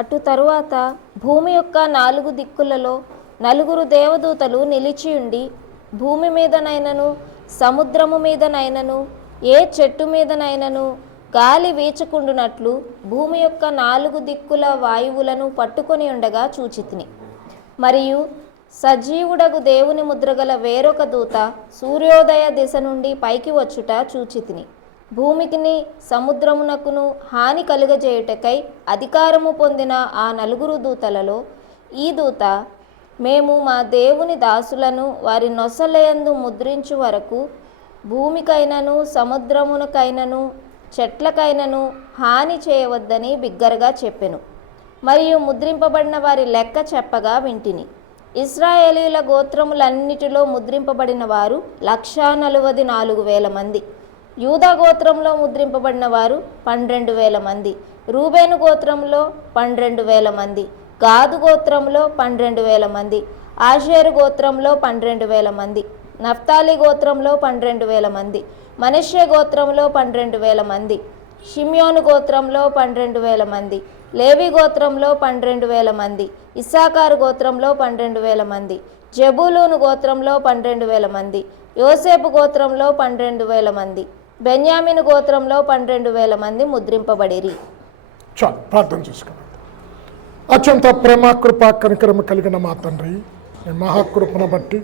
అటు తరువాత భూమి యొక్క 4 దిక్కులలో 4 దేవదూతలు నిలిచియుండి భూమి మీదనైనను సముద్రము మీదనైనను ఏ చెట్టు మీదనైనను గాలి వీచకుండునట్లు భూమి యొక్క 4 దిక్కుల వాయువులను పట్టుకొని ఉండగా చూచితిని. మరియు సజీవుడగు దేవుని ముద్రగల వేరొక దూత సూర్యోదయ దిశ నుండి పైకి వచ్చుట చూచితిని. భూమికిని సముద్రమునకును హాని కలుగజేయుటకై అధికారము పొందిన ఆ 4 దూతలలో ఈ దూత, మేము మా దేవుని దాసులను వారి నొసలయందు ముద్రించు వరకు భూమికైనను సముద్రమునకైనను చెట్లకైనను హాని చేయవద్దని బిగ్గరగా చెప్పెను. మరియు ముద్రింపబడిన వారి లెక్క చెప్పగా వింటిని. ఇశ్రాయేలీయుల గోత్రములన్నిటిలో ముద్రింపబడిన వారు 144,000 మంది. యూదా గోత్రంలో ముద్రింపబడిన వారు 12,000 మంది. రూబేను గోత్రంలో 12,000 మంది. గాదు గోత్రంలో 12,000 మంది. ఆషేరు గోత్రంలో 12,000 మంది. నఫ్తాలి గోత్రంలో 12,000 మంది. మనష్షే గోత్రంలో 12,000 మంది. షిమ్యోను గోత్రంలో 12,000 మంది. లేవి గోత్రంలో 12,000 మంది. ఇస్సాకారు గోత్రంలో 12,000 మంది. జెబూలూను గోత్రంలో 12,000 మంది. యోసేపు గోత్రంలో 12,000 మంది. బెన్యామీను గోత్రంలో 12,000 మంది ముద్రింపబడిరి. చాలు, ప్రార్థన చేసుకున్నాం. అత్యంత ప్రేమ కృప కనికరము కలిగిన మా తండ్రి, మీ మహాకృపను బట్టి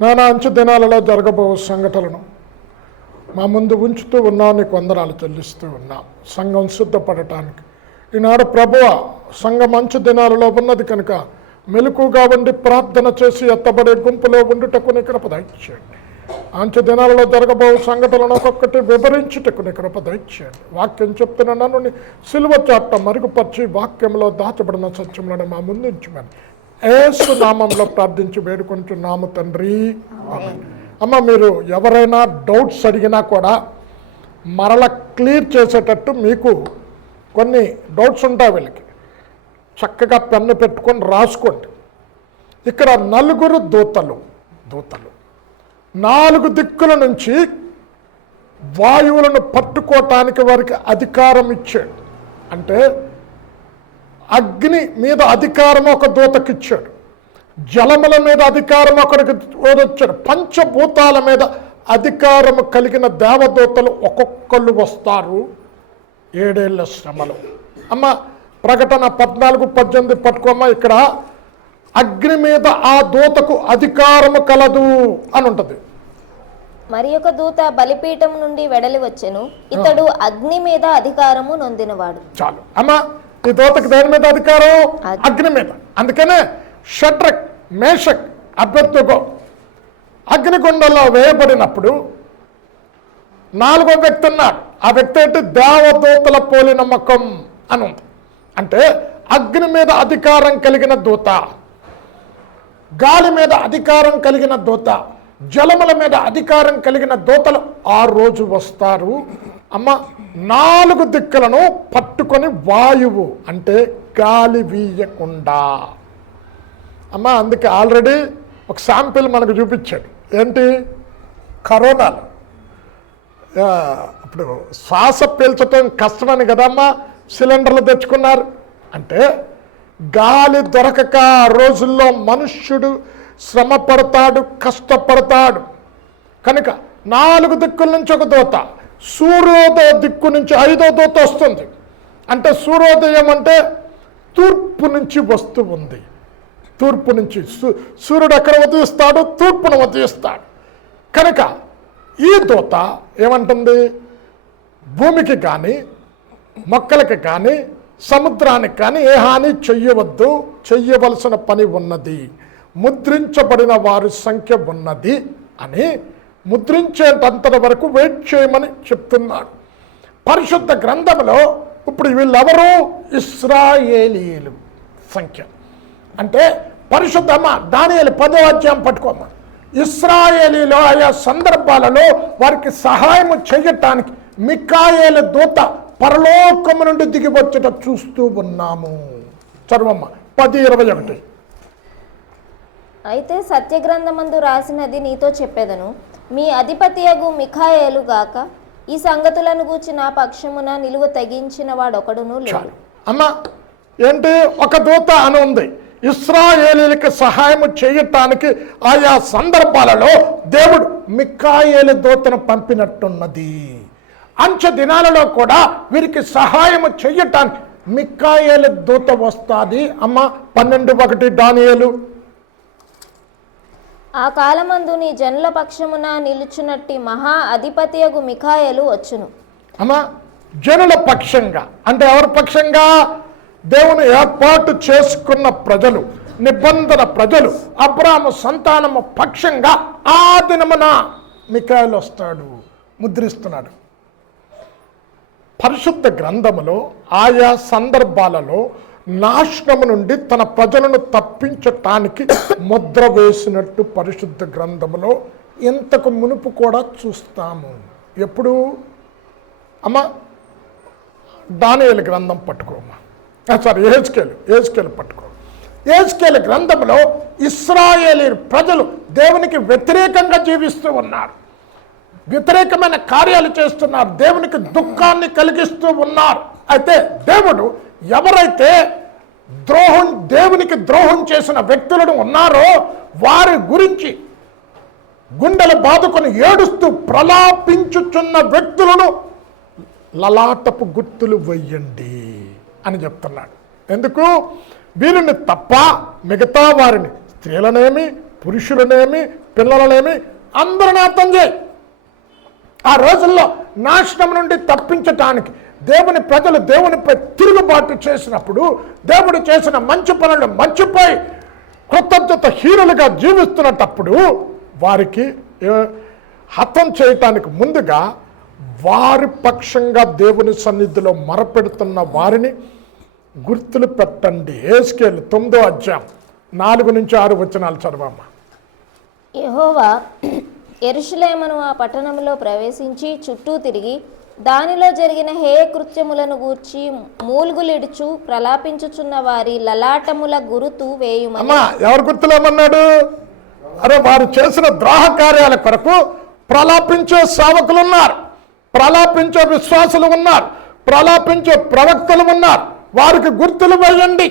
నానా అంచు దినాలలో జరగబో సంఘటనలను మా ముందు ఉంచుతూ ఉన్నాం. నీకు వందనాలు చెల్లిస్తూ ఉన్నాం. సంఘం సిద్ధపడటానికి ఈనాడు ప్రభువ సంఘం అంచు దినాలలో ఉన్నది కనుక మెలకుగా ఉండి ప్రార్థన చేసి ఎత్తబడే గుంపులో ఉండుటకు నీ కృప దయచేయండి. అంచు దినాలలో జరగబో సంఘటనలను ఒక్కొక్కటి వివరించుటకు నీ కృప దయచేయండి. వాక్యం చెప్తున్న నన్ను సిలువ చాట మరుగుపరిచి వాక్యంలో దాచబడిన సత్యములను మా ముందుంచమని యేసు నామంలో ప్రార్థించి వేడుకుంటున్నాము తండ్రి. అమ్మ, మీరు ఎవరైనా డౌట్స్ అడిగినా కూడా మరల క్లియర్ చేసేటట్టు మీకు కొన్ని డౌట్స్ ఉంటాయి. వీళ్ళకి చక్కగా పెన్ను పెట్టుకొని రాసుకోండి. ఇక్కడ 4 దూతలు 4 దిక్కుల నుంచి వాయువులను పట్టుకోవటానికి వారికి అధికారం ఇచ్చాడు. అంటే అగ్ని మీద అధికారం ఒక దూతకి ఇచ్చాడు. జలముల మీద అధికారం ఒకరికి వచ్చాడు. పంచభూతాల మీద అధికారము కలిగిన దేవదూతలు ఒక్కొక్కళ్ళు వస్తారు. 7 ఏళ్ల శ్రమలు. అమ్మ, ప్రకటన 14-18 పట్టుకోమ్మా. ఇక్కడ అగ్ని మీద ఆ దూతకు అధికారము కలదు అని ఉంటుంది. మరి ఒక దూత బలిపీఠం నుండి వెడలి వచ్చెను. ఇతడు అగ్ని మీద అధికారము నొందినవాడు. చాలు అమ్మ, ఈ దూతకు దేని మీద అధికారం? అగ్ని మీద. అందుకనే షడ్రక్, మేషక్, అబేద్నెగో అగ్నిగుండంలో వేయబడినప్పుడు 4వ వ్యక్తి ఉన్నాడు. ఆ వ్యక్తి ఏంటి? దేవదూతల పోలిన ముఖం అని ఉంది. అంటే అగ్ని మీద అధికారం కలిగిన దూత, గాలి మీద అధికారం కలిగిన దూత, జలముల మీద అధికారం కలిగిన దూతలు ఆ రోజు వస్తారు. అమ్మ, 4 దిక్కులను పట్టుకొని వాయువు అంటే గాలి వీయకుండా. అమ్మ, అందుకే ఆల్రెడీ ఒక శాంపిల్ మనకు చూపించాడు. ఏంటి? కరోనాలో ఇప్పుడు శ్వాస పీల్చటం కష్టమని కదమ్మా సిలిండర్లు తెచ్చుకున్నారు. అంటే గాలి దొరకక ఆ రోజుల్లో మనుష్యుడు శ్రమ పడతాడు, కష్టపడతాడు. కనుక 4 దిక్కుల నుంచి ఒక దూత, సూర్యోదయ దిక్కు నుంచి 5వ దూత వస్తుంది. అంటే సూర్యోదయం అంటే తూర్పు నుంచి వస్తూ ఉంది. తూర్పు నుంచి సూర్యుడు ఎక్కడ ఉదయిస్తాడు? తూర్పును ఉదయిస్తాడు. కనుక ఈ దూత ఏమంటుంది? భూమికి కానీ మొక్కలకి కానీ సముద్రానికి కానీ ఏ హాని చెయ్యవద్దు, చెయ్యవలసిన పని ఉన్నది, ముద్రించబడిన వారి సంఖ్య ఉన్నది అని ముద్రించేటంతటి వరకు వెయిట్ చేయమని చెప్తున్నాడు పరిశుద్ధ గ్రంథంలో. ఇప్పుడు వీళ్ళెవరు? ఇశ్రాయేలీయులు సంఖ్య. అంటే పరిశుద్ధమ్మ దానియేలు 10వ అధ్యాయం పట్టుకోమ్మా. ఇశ్రాయేలీలో ఆయా సందర్భాలలో వారికి సహాయం చేయటానికి మికాయేలు దూత పరలోకము నుండి దిగి వచ్చట చూస్తూ ఉన్నాము. చదవమ్మ 10:21. అయితే సత్యగ్రంథమందు రాసినది నీతో చెప్పేదను, మీ అధిపతియగు మిఖాయేలు గాక ఈ సంగతులను గూర్చి నా పక్షమున నిలువ తెగించిన వాడొకడును లేడు. అమ్మ, ఏంటి ఒక దూత అని ఉంది. ఇశ్రాయేలీలకు సహాయం చేయటానికి ఆయా సందర్భాలలో దేవుడు మిఖాయేలు దూతను పంపినట్టున్నది. అంచె దినాలలో కూడా వీరికి సహాయం చెయ్యటానికి మిఖాయేలు దూత వస్తుంది. అమ్మ 12:1 దానియేలు. ఆ కాలమందు నీ జనుల పక్షమున నిలుచునట్టి మహా అధిపతియగు మిఖాయేలు వచ్చును. అమ్మ జనుల పక్షంగా అంటే ఎవరి పక్షంగా? దేవుని ఏర్పాటు చేసుకున్న ప్రజలు, నిబంధన ప్రజలు, అబ్రాహాము సంతానము పక్షంగా ఆ దినమున మిఖాయేలు వస్తాడు, ముద్రిస్తున్నాడు. పరిశుద్ధ గ్రంథములో ఆయా సందర్భాలలో నాశనము నుండి తన ప్రజలను తప్పించటానికి ముద్ర వేసినట్టు పరిశుద్ధ గ్రంథములో ఇంతకు మునుపు కూడా చూస్తాము. ఎప్పుడు అమ్మ? దానియేలు గ్రంథం పట్టుకోమ్మా, సారీ యెహెజ్కేలు పట్టుకో. యెహెజ్కేలు గ్రంథంలో ఇశ్రాయేలీ ప్రజలు దేవునికి వ్యతిరేకంగా జీవిస్తూ ఉన్నారు, వ్యతిరేకమైన కార్యాలు చేస్తున్నారు, దేవునికి దుఃఖాన్ని కలిగిస్తూ ఉన్నారు. అయితే దేవుడు ఎవరైతే దేవునికి ద్రోహం చేసిన వ్యక్తులను ఉన్నారో వారి గురించి గుండెలు బాదుకొని ఏడుస్తూ ప్రలాపించుచున్న వ్యక్తులను లలాటపు గుర్తులు వెయ్యండి అని చెప్తున్నాడు. ఎందుకు? వీరిని తప్ప మిగతా వారిని, స్త్రీలనేమి పురుషులనేమి పిల్లలనేమి అందరిని అర్థం చేయి. ఆ రోజుల్లో నాశనం నుండి తప్పించటానికి దేవుని ప్రజలు దేవునిపై తిరుగుబాటు చేసినప్పుడు దేవుడు చేసిన మంచి పనులను మర్చిపోయి కృతజ్ఞత హీనులుగా జీవిస్తున్నప్పుడు వారికి హతం చేయటానికి ముందుగా వారి పక్షంగా దేవుని సన్నిధిలో మొరపెడుతున్న వారిని గుర్తులు పెట్టండి. యెహెజ్కేలు 9వ అధ్యాయం 4-6 వచనాలు చదవమ్మా. యెహోవా యెరూషలేమును ఆ పట్టణంలో ప్రవేశించి చుట్టూ తిరిగి దానిలో జరిగిన హేయ కృత్యములను గూర్చి మూల్గులిడుచు ప్రలాపించుచున్న వారి లలాటముల గురుతు వేయుమని. అమ్మా ఎవరి గుర్తులేమన్నాడు? అరే వారు చేసిన ద్రోహ కార్యాల కొరకు ప్రలాపించే సేవకులు ఉన్నారు, ప్రలాపించే విశ్వాసులు ఉన్నారు, ప్రలాపించే ప్రవక్తలు ఉన్నారు. వారికి గుర్తులు వేయండి.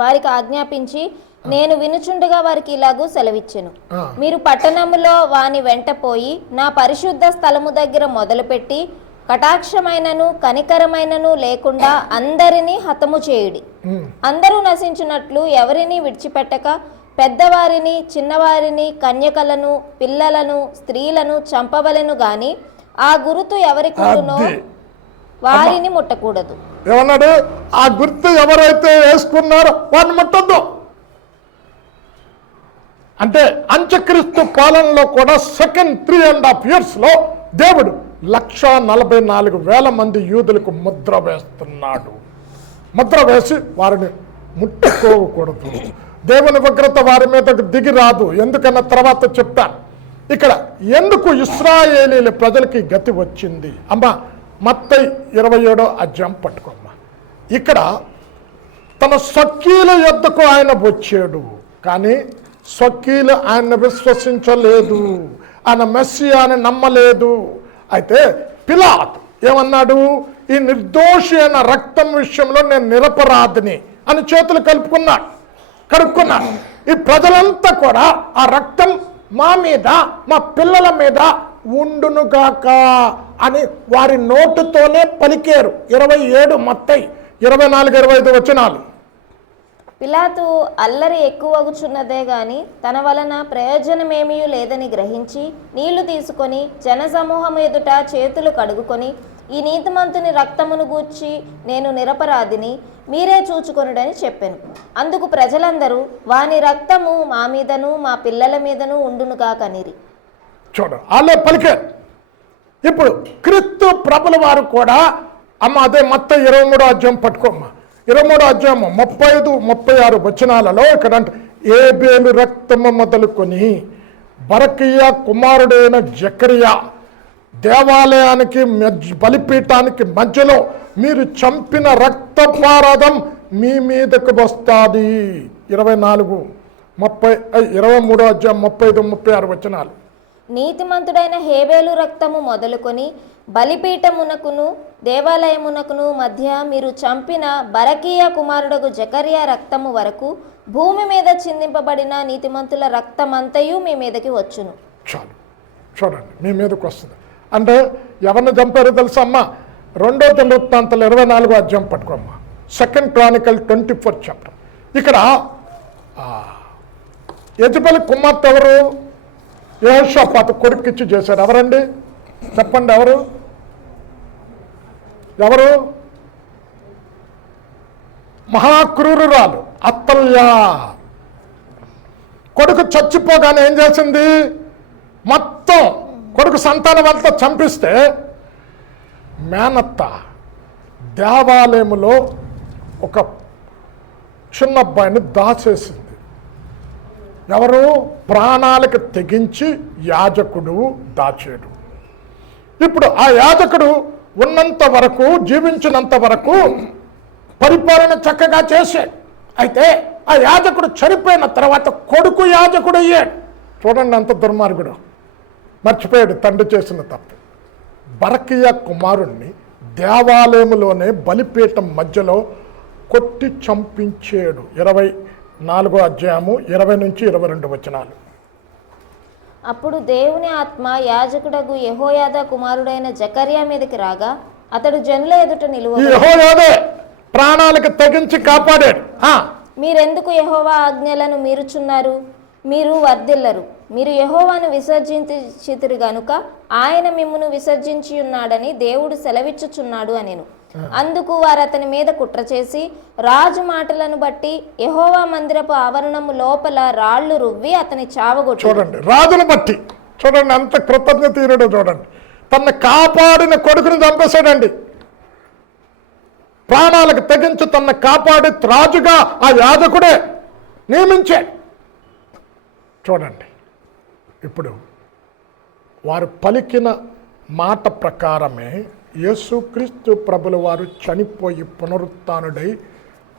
వారికి ఆజ్ఞాపించి నేను వినుచుండగా వారికి ఇలాగూ సెలవిచ్చెను. మీరు పట్టణములో వాని వెంట పోయి నా పరిశుద్ధ స్థలము దగ్గర మొదలుపెట్టి కటాక్షమైనను కనికరమైనను లేకుండా అందరినీ హతము చేయుడి. అందరూ నశించినట్లు ఎవరిని విడిచిపెట్టక పెద్దవారిని, చిన్నవారిని, కన్యకలను, పిల్లలను, స్త్రీలను చంపవలెను గాని ఆ గురుతు ఎవరికి వారిని ముట్టకూడదు. ఏమన్నాడు? ఆ గుర్తు ఎవరైతే వేసుకున్నారో వారిని ముట్టద్దు. అంటే అంత్యక్రీస్తు పాలనలో కూడా సెకండ్ 3.5 years దేవుడు 1,44,000 మంది యూదులకు ముద్ర వేస్తున్నాడు. ముద్ర వేసి వారిని ముట్టుకోకూడదు. దేవుని ఉగ్రత వారి మీదకు దిగి రాదు. ఎందుకన్న తర్వాత చెప్తాను. ఇక్కడ ఎందుకు ఇశ్రాయేలీల ప్రజలకి గతి వచ్చింది? అమ్మ మత్తయి 27వ అధ్యాయం పట్టుకోమ్మా. ఇక్కడ తన స్వకీయుల యొద్దకు ఆయన వచ్చాడు, కానీ స్వకీయులు ఆయన విశ్వసించలేదు, ఆయన మెస్సియాని నమ్మలేదు. అయితే పిలాతు ఏమన్నాడు? ఈ నిర్దోషి అయిన రక్తం విషయంలో నేను నిరపరాధిని అని చేతులు కడుక్కున్నాడు. ఈ ప్రజలంతా కూడా ఆ రక్తం మా మీద, మా పిల్లల మీద ఉండునుగాక అని వారి నోటుతోనే పలికారు. 27 మత్తయి 24-25 వచనాలు. పిలాతు అల్లరి ఎక్కువగుచున్నదే గాని తన వలన ప్రయోజనమేమీ లేదని గ్రహించి నీళ్లు తీసుకొని జనసమూహం ఎదుట చేతులు కడుగుకొని ఈ నీతిమంతుని రక్తమును గూర్చి నేను నిరపరాధిని, మీరే చూచుకొనుడని చెప్పాను. అందుకు ప్రజలందరూ వాని రక్తము మా మీదను మా పిల్లల మీదను ఉండునుగాకనిరి. చూడ వాళ్ళే పలికారు. ఇప్పుడు క్రీస్తు ప్రభుల వారు కూడా అమ్మ అదే మత్తయి 23వ అధ్యాయం పట్టుకోమ్మా. 23వ అధ్యాయం 35-36 వచనాలలో ఇక్కడ ఏబేలు రక్తము మొదలుకొని బరకియా కుమారుడైన జకరియా దేవాలయానికి బలిపీఠానికి మధ్యలో మీరు చంపిన రక్తపారదం మీ మీదకు వస్తుంది. 23వ అధ్యాయం 35-36 వచనాలు. నీతిమంతుడైన హేబేలు రక్తము మొదలుకొని బలిపీఠమునకును దేవాలయమునకును మధ్య మీరు చంపిన బరకీయ కుమారుడగు జకర్యా రక్తము వరకు భూమి మీద చిందింపబడిన నీతిమంతుల రక్తమంతయు మీ మీదకి వచ్చును. చాలు, చూడండి, మీ మీదకి వస్తుంది. అంటే ఎవరిని చంపారో తెలుసా అమ్మా? 2 దినవృత్తాంతాలు 24వ అధ్యాయం పట్టుకోమ్మా. 2 Chronicles 24 చాప్టర్. ఇక్కడ యెజబెలు కుమార్తె ఎవరు? యెహోషాపాతు కొడుకిచ్చి చేశాడు. ఎవరండి చెప్పండి? ఎవరు? మహాక్రూరురాలు అత్తల్యా. కొడుకు చచ్చిపోగానే ఏం చేసింది? మొత్తం కొడుకు సంతానం అంతా చంపిస్తే మేనత్త దేవాలయములో ఒక చిన్న అబ్బాయిని దాచేసింది. ఎవరు? ప్రాణాలకు తెగించి యాజకుడు దాచాడు. ఇప్పుడు ఆ యాజకుడు ఉన్నంత వరకు, జీవించినంత వరకు పరిపాలన చక్కగా చేశాడు. అయితే ఆ యాజకుడు చనిపోయిన తర్వాత కొడుకు యాజకుడు అయ్యాడు. చూడండి అంత దుర్మార్గుడు. మర్చిపోయాడు తండ్రి చేసిన తప్పు. బరకీయ కుమారుణ్ణి దేవాలయంలోనే బలిపీఠం మధ్యలో కొట్టి చంపించాడు. 24వ అధ్యాయము 20 నుంచి 22 వచనాలు. అప్పుడు దేవుని ఆత్మ యాజకుడగు యెహోయాదా కుమారుడైన జకర్యా మీదకి రాగా అతడు జనుల ఎదుట నిలువ యెహోయాదే ప్రాణాలకు తెగించి కాపాడాడు. మీరెందుకు యెహోవా ఆజ్ఞలను మీరుచున్నారు? మీరు వర్ధిల్లరు. మీరు యెహోవాను విసర్జించితిరి గనుక ఆయన మిమ్మును విసర్జించి ఉన్నాడని దేవుడు సెలవిచ్చుచున్నాడు అనెను. అందుకు వారు అతని మీద కుట్ర చేసి రాజు మాటలను బట్టి యెహోవా మందిరపు ఆవరణము లోపల రాళ్లు రువ్వి అతని చావగొట్టారు. చూడండి, రాజును బట్టి చూడండి అంత కృతజ్ఞతీరుడు. చూడండి, తన కాపాడిన కొడుకుని చంపేశాడండి. ప్రాణాలకు తెగించి తన కాపాడి రాజుగా ఆ యాజకుడే నియమించాడు. చూడండి, ఇప్పుడు వారు పలికిన మాట ప్రకారమే యేసుక్రీస్తు ప్రభుల వారు చనిపోయి పునరుత్థానుడై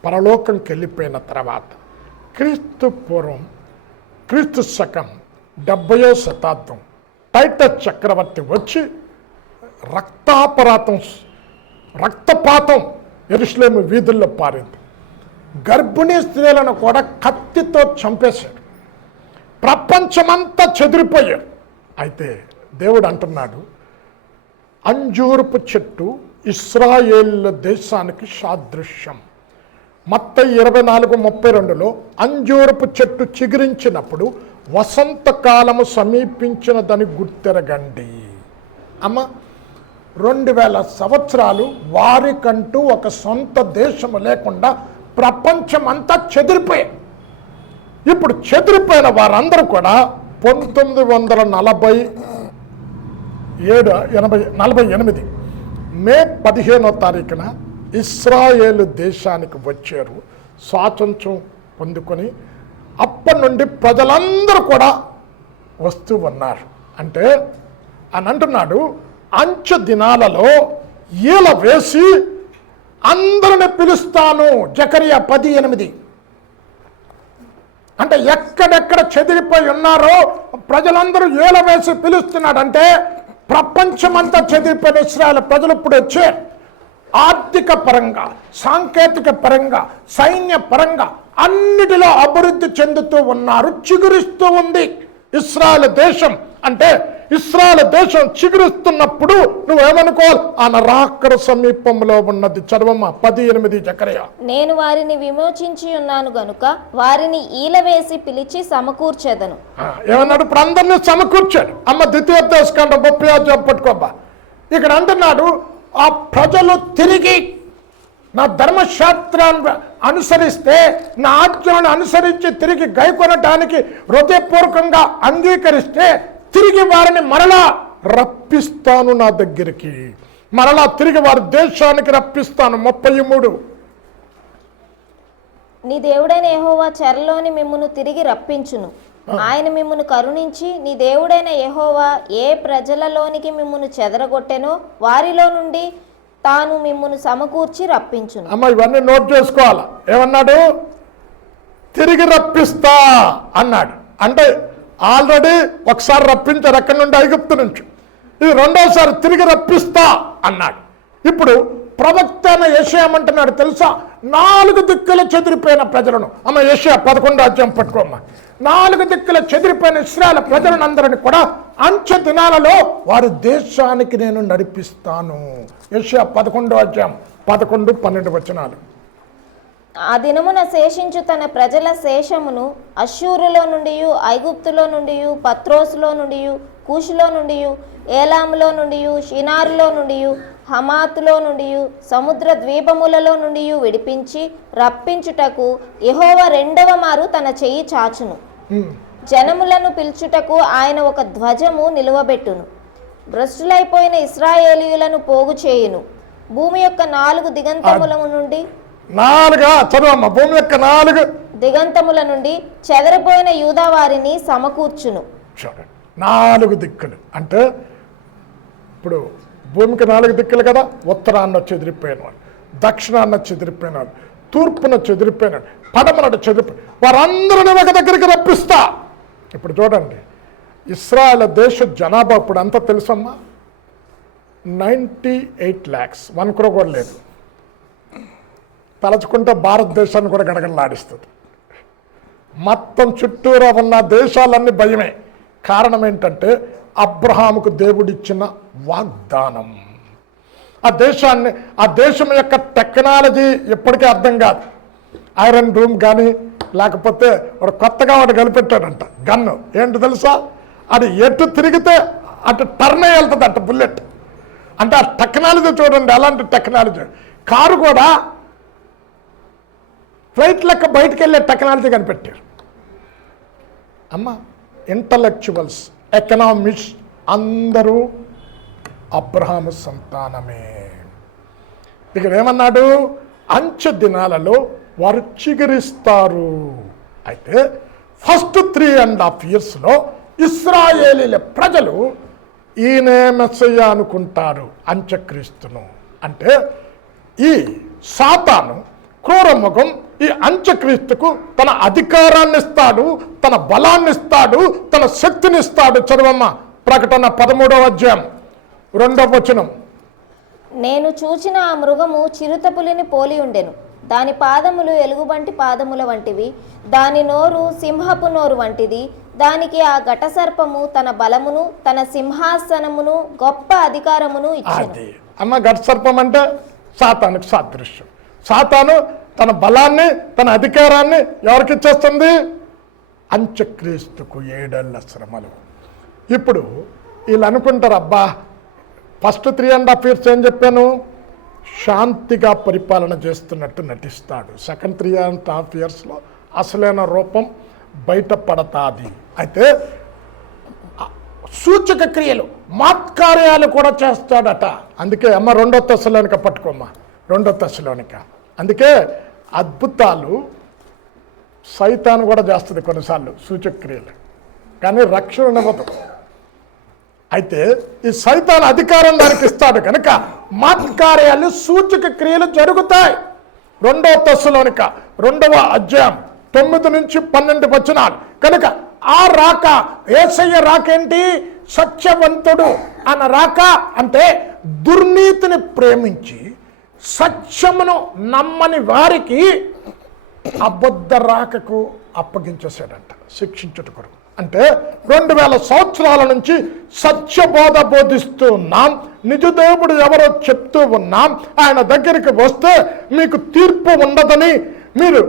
పరలోకంకి వెళ్ళిపోయిన తర్వాత క్రీస్తు శకం 70వ శతాబ్దం టైటస్ చక్రవర్తి వచ్చి రక్తపాతం యెరూషలేము వీధుల్లో పారింది. గర్భిణీ స్త్రీలను కూడా కత్తితో చంపేశాడు. ప్రపంచమంతా చెదిరిపోయాడు. అయితే దేవుడు అంటున్నాడు, అంజూరపు చెట్టు ఇశ్రాయేలు దేశానికి సాదృశ్యం. మత్తయి 24:32లో అంజూరపు చెట్టు చిగురించినప్పుడు వసంతకాలము సమీపించినదని గుర్తెరగండి. అమ్మ, 2000 సంవత్సరాలు వారికంటూ ఒక సొంత దేశము లేకుండా ప్రపంచం అంతా చెదిరిపోయాయి. ఇప్పుడు చెదిరిపోయిన వారందరూ కూడా 1948 మే 15వ తారీఖున ఇశ్రాయేలు దేశానికి వచ్చారు. స్వాతంత్రం పొందుకొని అప్పటి నుండి ప్రజలందరూ కూడా వస్తూ ఉన్నారు. అంటే అని అంటున్నాడు, అంచె దినాలలో ఈల వేసి అందరిని పిలుస్తాను. జకర్యా 10:8. అంటే ఎక్కడెక్కడ చెదిరిపోయి ఉన్నారో ప్రజలందరూ ఏల వేసి పిలుస్తున్నాడంటే ప్రపంచమంతా చెదిరిపోయిన ఇశ్రాయేలు ప్రజలు ఇప్పుడు వచ్చారు. ఆర్థిక పరంగా, సాంకేతిక పరంగా, సైన్య పరంగా అన్నిటిలో అభివృద్ధి చెందుతూ ఉన్నారు. చిగురిస్తూ ఉంది ఇశ్రాయేలు దేశం. అంటే ఇశ్రాయేలు దేశం చిగురిస్తున్నప్పుడు నువ్వేమనుకోవాలి? ఆ నరాకడ సమీపంలో ఉన్నది. చదవమ్మా 10:8 జకర్యా. నేను వారిని విమోచించి ఉన్నాను గనుక వారిని ఈలవేసి పిలిచి సమకూర్చెదను. ఏమన్నాడు? ఇప్పుడు అందరినీ సమకూర్చాడు. అమ్మ, 2వ దేశకాండం 30 పట్టుకోబ్బా. ఇక్కడ అంటున్నాడు, ఆ ప్రజలు తిరిగి నా ధర్మశాస్త్రాన్ని అనుసరిస్తే, నా ఆజ్ఞలను అనుసరించి తిరిగి గైకొనటానికి హృదయపూర్వకంగా అంగీకరిస్తే తిరిగి వారిని మరలా రప్పిస్తాను నా దగ్గరికి. మరలా తిరిగి వారి దేశానికి రప్పిస్తాను. 33. నీ దేవుడైన యెహోవా చెరలోని మిమ్మును తిరిగి రప్పించును. ఆయన మిమ్మును కరుణించి నీ దేవుడైన యెహోవా ఏ ప్రజలలోనికి మిమ్మును చెదరగొట్టెనో వారిలో నుండి తాను మిమ్మును సమకూర్చి రప్పించును. అమ్మ, ఇవన్నీ నోట్ చేసుకోవాలా. ఏమన్నాడు? తిరిగి రప్పిస్తా అన్నాడు. అంటే ఆల్రెడీ ఒకసారి రప్పించారు ఎక్కడి నుండి, ఐగుప్తు నుంచి. ఇది రెండోసారి తిరిగి రప్పిస్తా అన్నాడు. ఇప్పుడు ప్రవక్త అయిన యెషయా ఏమంటున్నాడు తెలుసా? 4 దిక్కుల చెదిరిపోయిన ప్రజలను, అమ్మ యెషయా 11వ అధ్యాయం పట్టుకోమ్మ. 4 దిక్కుల చెదిరిపోయిన ఇశ్రాయేలు ప్రజలను అందరిని కూడా అంచె దినాలలో వారి దేశానికి నేను నడిపిస్తాను. యెషయా 11వ అధ్యాయం 11, 12 వచనాలు. ఆ దినమున శేషించు తన ప్రజల శేషమును అశ్షూరులో నుండి, ఐగుప్తులో నుండి, పత్రోసులో నుండి, కూషులో నుండి, ఏలాములో నుండి, షినారులో నుండి, హమాతులో నుండి, సముద్ర ద్వీపములలో నుండి విడిపించి రప్పించుటకు యెహోవా 2వ మారు తన చెయ్యి చాచును. జనములను పిలుచుటకు ఆయన ఒక ధ్వజము నిలువబెట్టును. భ్రష్టులైపోయిన ఇశ్రాయేలీయులను పోగు చేయును. భూమి యొక్క 4 దిగంతముల నుండి చదవమ్మ. భూమి యొక్క 4 దిగంతముల నుండి చెదరిపోయిన యూదా వారిని సమకూర్చును. చూడండి, 4 దిక్కులు అంటే ఇప్పుడు భూమికి 4 దిక్కులు కదా. ఉత్తరాన్న చెదిరిపోయిన వాళ్ళు, దక్షిణాన్న చెదిరిపోయిన వాళ్ళు, తూర్పున చెదిరిపోయిన వాళ్ళు, పడమరట చెదిరిపోయి వారందరినీ ఒక దగ్గరికి రప్పిస్తా. ఇప్పుడు చూడండి, ఇశ్రాయేల్ దేశ జనాభా ఇప్పుడు అంతా తెలుసమ్మా, 98 lakhs, 1 crore కూడా లేదు. తలచుకుంటే భారతదేశాన్ని కూడా గడగడలాడిస్తుంది. మొత్తం చుట్టూరా ఉన్న దేశాలన్నీ భయమే. కారణం ఏంటంటే అబ్రహాముకు దేవుడిచ్చిన వాగ్దానం. ఆ దేశం యొక్క టెక్నాలజీ ఎప్పటికీ అర్థం కాదు. ఐరన్ రూమ్ కానీ లేకపోతే వాడు కొత్తగా వాడు కనిపెట్టాడంట గన్ను. ఏంటి తెలుసా? అది ఎటు తిరిగితే అటు టర్న్ అయ్యి వెళ్తుంది అంట బుల్లెట్. అంటే ఆ టెక్నాలజీ చూడండి, అలాంటి టెక్నాలజీ. కారు కూడా ఫ్లైట్ లెక్క బయటకు వెళ్ళే టెక్నాలజీ కనిపెట్టారు. అమ్మ, ఇంటలెక్చువల్స్, ఎకనామిక్స్ అందరూ అబ్రహాము సంతానమే. ఇక్కడ ఏమన్నాడు? అంచె దినాలలో వారు చిగురిస్తారు. అయితే ఫస్ట్ 3.5 yearsలో ఇశ్రాయేలీల ప్రజలు ఈయనే మెస్సయ్య అనుకుంటారు, అంత్యక్రీస్తును. అంటే ఈ సాతాను క్రూరముఖం ఈ అంత్యక్రీస్తుకు తన అధికారాన్ని ఇస్తాడు, తన బలాన్ని ఇస్తాడు, తన శక్తిని ఇస్తాడు. చదవమ్మ, ప్రకటన 13వ అధ్యాయం 2వ వచనం. నేను చూచిన ఆ మృగము చిరుతపులిని పోలి ఉండెను. దాని పాదములు ఎలుగుబంటి పాదముల వంటివి, దాని నోరు సింహపు నోరు వంటిది. దానికి ఆ ఘటసర్పము తన బలమును, తన సింహాసనమును, గొప్ప అధికారమును ఇచ్చెను. అమ్మ, ఘటసర్పం అంటే సాతానుకు సాదృశ్యం. సాతాను తన బలాన్ని, తన అధికారాన్ని ఎవరికి ఇచ్చేస్తుంది? అంత్యక్రీస్తుకు 7 ఏళ్ల శ్రమలు. ఇప్పుడు వీళ్ళు అనుకుంటారు, అబ్బా ఫస్ట్ 3.5 years ఏం చెప్పాను? శాంతిగా పరిపాలన చేస్తున్నట్టు నటిస్తాడు. సెకండ్ 3.5 yearsలో అసలైన రూపం బయటపడతాది. అయితే సూచక క్రియలు, మాత్కార్యాలు కూడా చేస్తాడట. అందుకే అమ్మ 2వ తెస్సలోనిక పట్టుకోమ్మా, 2వ తెస్సలోనిక. అందుకే అద్భుతాలు సైతాను కూడా చేస్తుంది కొన్నిసార్లు, సూచక క్రియలు, కానీ రక్షణ ఇవ్వదు. అయితే ఈ సైతాన్ అధికారం దానికి ఇస్తాడు కనుక మాత్కార్యాలు, సూచక క్రియలు జరుగుతాయి. 2వ తెస్సలోనిక 2వ అధ్యాయం 9 నుంచి 12 వచనాలు. కనుక ఆ రాక, యేసయ్య రాకేంటి? సత్యవంతుడు అన్న రాక. అంటే దుర్నీతిని ప్రేమించి సత్యమును నమ్మని వారికి అబద్ధ రాకకు అప్పగించేశాడంట, శిక్షించుట కొరకు. అంటే 2000 సంవత్సరాల నుంచి సత్యబోధ బోధిస్తూ ఉన్నాం, నిజదేవుడు ఎవరో చెప్తూ ఉన్నాం. ఆయన దగ్గరికి వస్తే మీకు తీర్పు ఉండదని, మీరు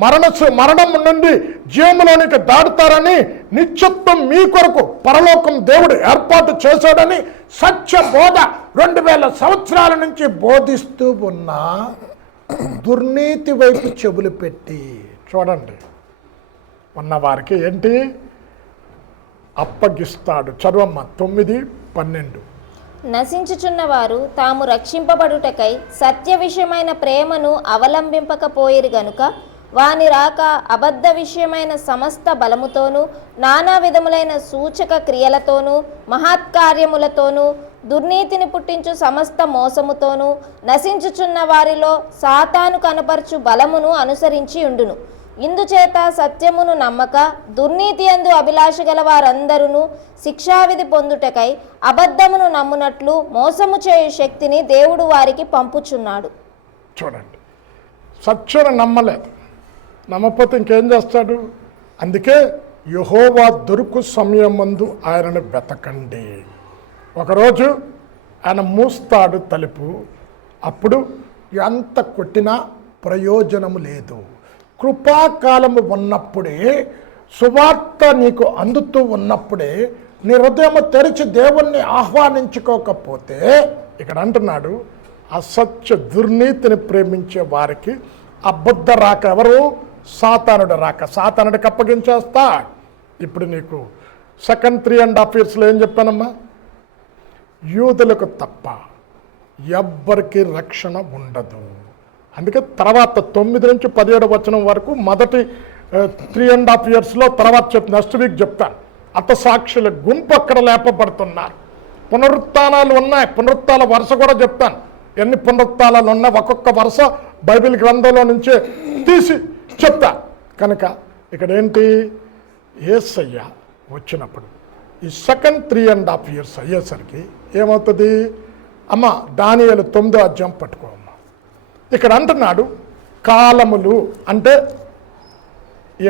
మరణం నుండి జీవములోనికి దాడుతారని, నిత్యత్వం మీ కొరకు పరలోకం దేవుడు ఏర్పాటు చేశాడని సత్యబోధ 2000 సంవత్సరాల నుంచి బోధిస్తూ ఉన్నా దుర్నీతి వైపు చెవులు పెట్టి చూడండి ఉన్నవారికి ఏంటి అప్పగిస్తాడు. చదవమ్మ 9:12. నశించుచున్న వారు తాము రక్షింపబడుటకై సత్య విషయమైన ప్రేమను అవలంబింపకపోయిరు గనుక వాని రాక అబద్ధ విషయమైన సమస్త బలముతోనూ, నానా విధములైన సూచక క్రియలతోనూ, మహత్కార్యములతోనూ, దుర్నీతిని పుట్టించు సమస్త మోసముతోనూ, నశించుచున్న వారిలో సాతాను కనపరచు బలమును అనుసరించి ఉండును. ఇందుచేత సత్యమును నమ్మక దుర్నీతి యందు అభిలాష గల వారందరూ శిక్షావిధి పొందుటకై అబద్ధమును నమ్మునట్లు మోసము చేయు శక్తిని దేవుడు వారికి పంపుచున్నాడు. చూడండి, సత్యను నమ్మలేదు, నమ్మకపోతే ఇంకేం చేస్తాడు? అందుకే యెహోవా దొరుకు సమయం ముందు ఆయనను వెతకండి. ఒకరోజు ఆయన మూస్తాడు తలుపు, అప్పుడు ఎంత కొట్టినా ప్రయోజనము లేదు. కృపాకాలము ఉన్నప్పుడే, సువార్త నీకు అందుతూ ఉన్నప్పుడే నీ హృదయం తెరిచి దేవుణ్ణి ఆహ్వానించుకోకపోతే, ఇక్కడ అంటున్నాడు అసత్య దుర్నీతిని ప్రేమించే వారికి అబద్ధ రాక, ఎవరు? సాతానుడు రాక, సాతానుడికి అప్పగించేస్తా. ఇప్పుడు నీకు సెకండ్ 3.5 yearsలో ఏం చెప్పానమ్మా? యూదులకు తప్ప ఎవ్వరికి రక్షణ ఉండదు. అందుకే తర్వాత 9 నుంచి 17 వచనం వరకు మొదటి 3.5 yearsలో తర్వాత నెక్స్ట్ వీక్ చెప్తాను. అతసాక్షుల గుంపు అక్కడ లేపబడుతున్నారు. పునరుత్థానాలు ఉన్నాయి, పునరుత్థాల వరుస కూడా చెప్తాను. ఎన్ని పునరుత్థానాలు ఉన్నాయి ఒక్కొక్క వరుస బైబిల్ గ్రంథంలో నుంచే తీసి చెప్తా. కనుక ఇక్కడ ఏంటి? యేసయ్య వచ్చినప్పుడు ఈ సెకండ్ 3.5 years అయ్యేసరికి ఏమవుతుంది? అమ్మ దానియేలు 9వ అధ్యాయం పట్టుకో అమ్మ. ఇక్కడ అంటున్నాడు కాలములు అంటే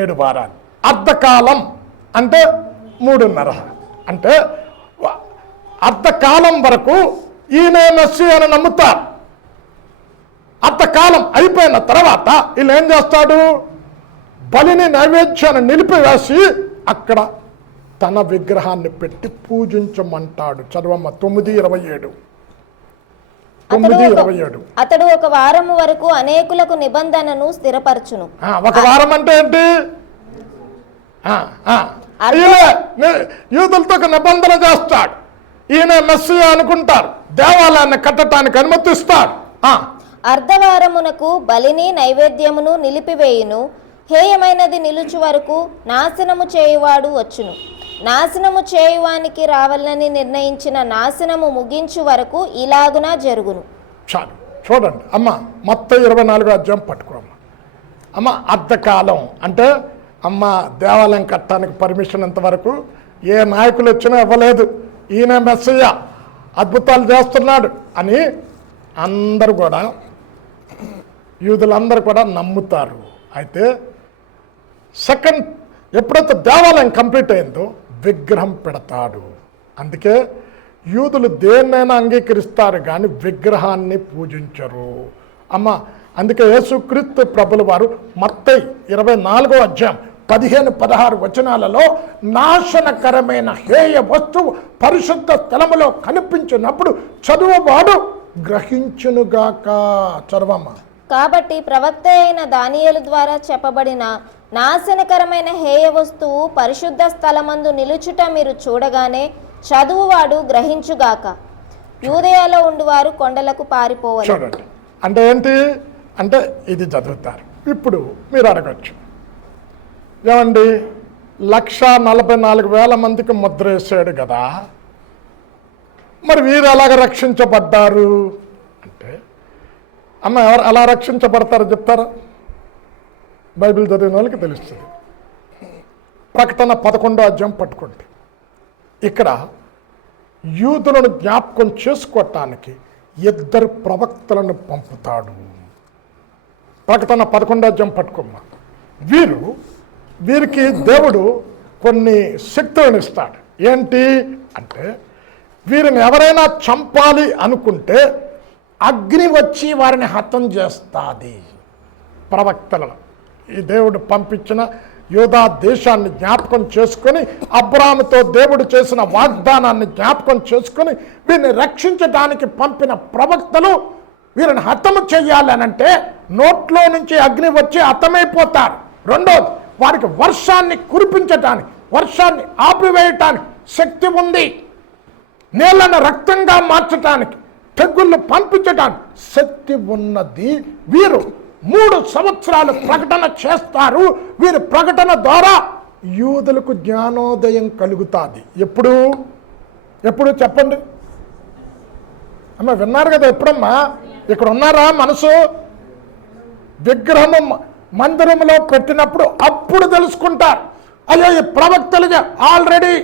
7 వారాలు, అర్ధకాలం అంటే 3.5, అంటే అర్ధకాలం వరకు ఈయన మెస్సీ అని నమ్ముతారు. అర్ధకాలం అయిపోయిన తర్వాత వీళ్ళు ఏం చేస్తాడు? బలిని నైవేద్యాన్ని నిలిపివేసి అక్కడ తన విగ్రహాన్ని పెట్టి పూజించమంటాడు. చదవమ్మ 9:27. 9:27. అతడు ఒక వారము వరకు అనేకులకు నిబంధనను స్థిరపరచును. ఒక వారం అంటే ఏంటి? యూదులతో ఒక నిబంధన చేస్తాడు. ఈయన మెస్సియా అనుకుంటారు, దేవాలయాన్ని కట్టడానికి అనుమతిస్తాడు. అర్ధవారమునకు బలిని నైవేద్యమును నిలిపివేయును. హేయమైనది నిలుచు వరకు నాశనము చేయువాడు వచ్చును. నాశనము చేయువానికి రావాలని నిర్ణయించిన నాశనము ముగించు వరకు ఇలాగునా జరుగును. చాలు, చూడండి అమ్మ, మొత్తం 24వ అధ్యాయం పట్టుకోమ్మ. అమ్మ అర్ధకాలం అంటే అమ్మ దేవాలయం కట్టడానికి పర్మిషన్ ఇంతవరకు ఏ నాయకులు వచ్చినా ఇవ్వలేదు. ఈయన మెస్సయ్య అద్భుతాలు చేస్తున్నాడు అని అందరూ కూడా, యూదులందరూ కూడా నమ్ముతారు. అయితే సెకండ్ ఎప్పుడైతే దేవాలయం కంప్లీట్ అయిందో విగ్రహం పెడతాడు. అందుకే యూదులు దేన్నైనా అంగీకరిస్తారు కానీ విగ్రహాన్ని పూజించరు అమ్మ. అందుకే యేసుక్రీస్తు ప్రభుల వారు మత్తయి 24వ అధ్యాయం 15-16 వచనాలలో నాశనకరమైన హేయ వస్తువు పరిశుద్ధ స్థలములో కనిపించినప్పుడు చదువువాడు గ్రహించునుగాక. చదవమ్మ. కాబట్టి ప్రవక్త అయిన దానియేలు ద్వారా చెప్పబడిన నాశనకరమైన హేయ వస్తువు పరిశుద్ధ స్థలమందు నిలుచుట మీరు చూడగానే చదువువాడు గ్రహించుగాక. యూదయలో ఉండువారు కొండలకు పారిపోవాలి. చూడండి అంటే ఏంటి అంటే ఇది చదువుతారు. ఇప్పుడు మీరు అడగచ్చు, ఏమండి 1,44,000 మందికి ముద్ర వేసాడు కదా, మరి వీరు ఎలాగ రక్షించబడ్డారు అంటే, అమ్మ ఎవరు అలా రక్షించబడతారో చెప్తారా? బైబిల్ చదివిన వాళ్ళకి తెలుస్తుంది. ప్రకటన 11వ అధ్యాయం పట్టుకోండి. ఇక్కడ యూదులను జ్ఞాపకం చేసుకోవటానికి 2 ప్రవక్తలను పంపుతాడు. ప్రకటన 11వ అధ్యాయం పట్టుకోమ్మా. వీరికి దేవుడు కొన్ని శక్తులను ఇస్తాడు. ఏంటి అంటే, వీరిని ఎవరైనా చంపాలి అనుకుంటే అగ్ని వచ్చి వారిని హతం చేస్తుంది. ప్రవక్తలను ఈ దేవుడు పంపించిన యూదా దేశాన్ని జ్ఞాపకం చేసుకొని, అబ్రాహాముతో దేవుడు చేసిన వాగ్దానాన్ని జ్ఞాపకం చేసుకొని వీరిని రక్షించడానికి పంపిన ప్రవక్తలు వీరిని హతము చెయ్యాలనంటే నోట్లో నుంచి అగ్ని వచ్చి హతమైపోతారు. రెండోది, వారికి వర్షాన్ని కురిపించటానికి, వర్షాన్ని ఆపివేయటానికి శక్తి ఉంది. నీళ్లను రక్తంగా మార్చటానికి, తెగుళ్ళు పంపించడానికి శక్తి ఉన్నది. వీరు 3 సంవత్సరాలు ప్రకటన చేస్తారు. వీరి ప్రకటన ద్వారా యూదులకు జ్ఞానోదయం కలుగుతుంది. ఎప్పుడు చెప్పండి అమ్మ, విన్నారు కదా? ఎప్పుడమ్మా? ఇక్కడ ఉన్నారా? మనసు విగ్రహము మందిరంలో పెట్టినప్పుడు అప్పుడు తెలుసుకుంటారు, అయ్యో ఈ ప్రవక్తలుగా ఆల్రెడీ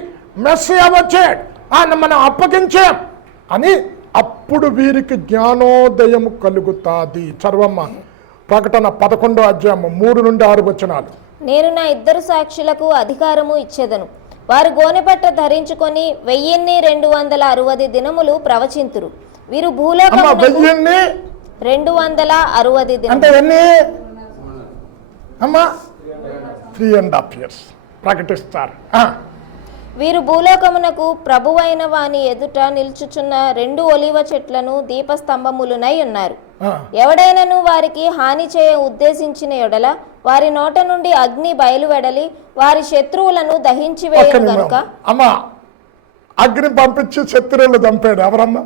మెస్సియా వచ్చాడు, ఆయన మనం అప్పగించాం అని అప్పుడు వీరికి జ్ఞానోదయం కలుగుతాది. చదవమ్మ ప్రకటన 11వ అధ్యాయం 3 నుండి 6 వచనాలు. నేను నా 2 సాక్షులకు అధికారము ఇచ్చేదను, వారు గోనెపట్ట ధరించుకొని 1260 దినములు ప్రవచింతురు. వీరు భూలోకమునకు 260 దినములు అంటే ఎన్ని అమ్మా 3.5 years ప్రకటిస్తారు. వీరు భూలోకమునకు ప్రభువైన వాని ఎదుట నిల్చుచున్న 2 ఒలీవ చెట్లను దీపస్తంభములునై ఉన్నారు. ఎవడైనను వారికి హాని చేయ ఉద్దేశించిన ఎడల వారి నోట నుండి అగ్ని బయలువెడలి వారి శత్రువులను దహించి వేయను గనుక. అమ్మా అగ్ని పంపించి శత్రువులు చంపాడు ఎవరమ్మా?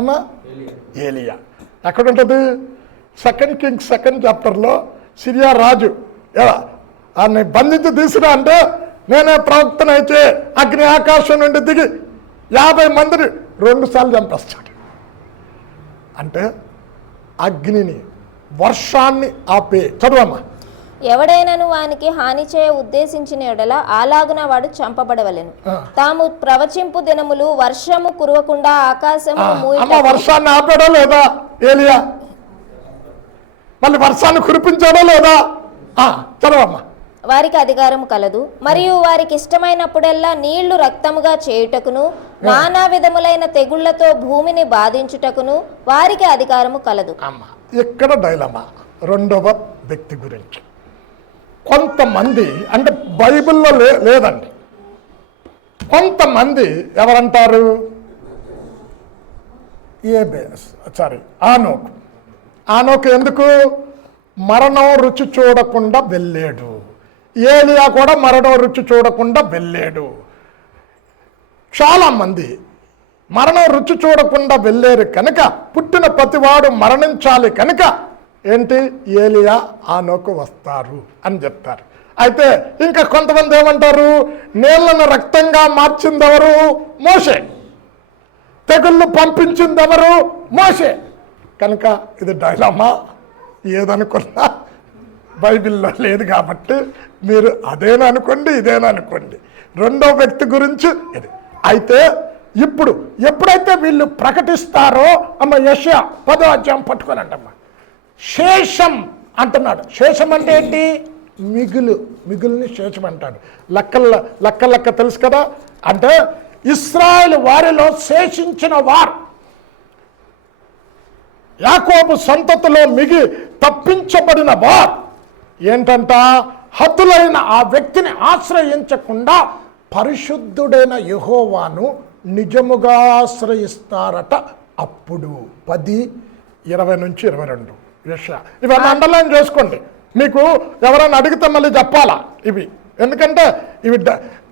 అమ్మా ఏలియా. ఎక్కడుంటుంది? 2 Kings 2nd chapterలో సిరియా రాజు ఆయన్ని బంధించి తీసుకురా అంటే నేనే ప్రవక్తనైతే అగ్ని ఆకాశం నుండి దిగి 50 మందిని 2 సార్లు చంపేస్తాడు. అంటే అగ్నిని వర్షాన్ని ఆపే. చదువమ్మా. ఎవడైనను వానికి హాని చేయ ఉద్దేశించిన ఎడల అలాగున వాడు చంపబడవలెను. తాము ప్రవచింపు దినములు వర్షము కురవకుండా ఆకాశము వర్షాన్ని ఆపాడో లేదా ఏలియా? మళ్ళీ వర్షాన్ని కురిపించాడో లేదా? చదవమ్మా. వారికి అధికారం కలదు, మరియు వారికి ఇష్టమైనప్పుడల్లా నీళ్లు రక్తముగా చేయుటకును నానా విధములైన తెగుళ్లతో భూమిని బాధించుటకును వారికి అధికారము కలదు. ఇక్కడ డైలమా రెండవ వ్యక్తి గురించి. కొంతమంది అంటే బైబిల్లో లేదండి, కొంతమంది ఎవరంటారు ఆనోకు ఎందుకు మరణం రుచి చూడకుండా వెళ్ళాడు. ఏలియా కూడా మరణం రుచి చూడకుండా వెళ్ళాడు. చాలామంది మరణం రుచి చూడకుండా వెళ్ళారు కనుక పుట్టిన ప్రతివాడు మరణించాలి కనుక ఏంటి ఏలియా ఆనోకు వస్తారు అని చెప్తారు. అయితే ఇంకా కొంతమంది ఏమంటారు, నీళ్లను రక్తంగా మార్చిందెవరు? మోషే. తెగుళ్ళు పంపించిందెవరు? మోషే. కనుక ఇది డైలమా. ఏదనుకున్నా బైబిల్లో లేదు కాబట్టి మీరు అదేననుకోండి ఇదేననుకోండి. రెండో వ్యక్తి గురించి ఇది. అయితే ఇప్పుడు ఎప్పుడైతే వీళ్ళు ప్రకటిస్తారో అమ్మ యెషయా 10వ అధ్యాయం పట్టుకొని అంటమ్మా శేషం అంటున్నాడు. శేషం అంటే ఏంటి? మిగులుని శేషం అంటాడు. లెక్క తెలుసు కదా. అంటే ఇశ్రాయేలు వారిలో శేషించిన వారు, యాకోబు సంతతిలో తప్పించబడిన వారు ఏంటంట, హతులైన ఆ వ్యక్తిని ఆశ్రయించకుండా పరిశుద్ధుడైన యెహోవాను నిజముగా ఆశ్రయిస్తారట. అప్పుడు 10:20-22 యెషయా. ఇవన్నీ అండర్లైన్ చేసుకోండి. మీకు ఎవరైనా అడిగితే మళ్ళీ చెప్పాలా ఇవి, ఎందుకంటే ఇవి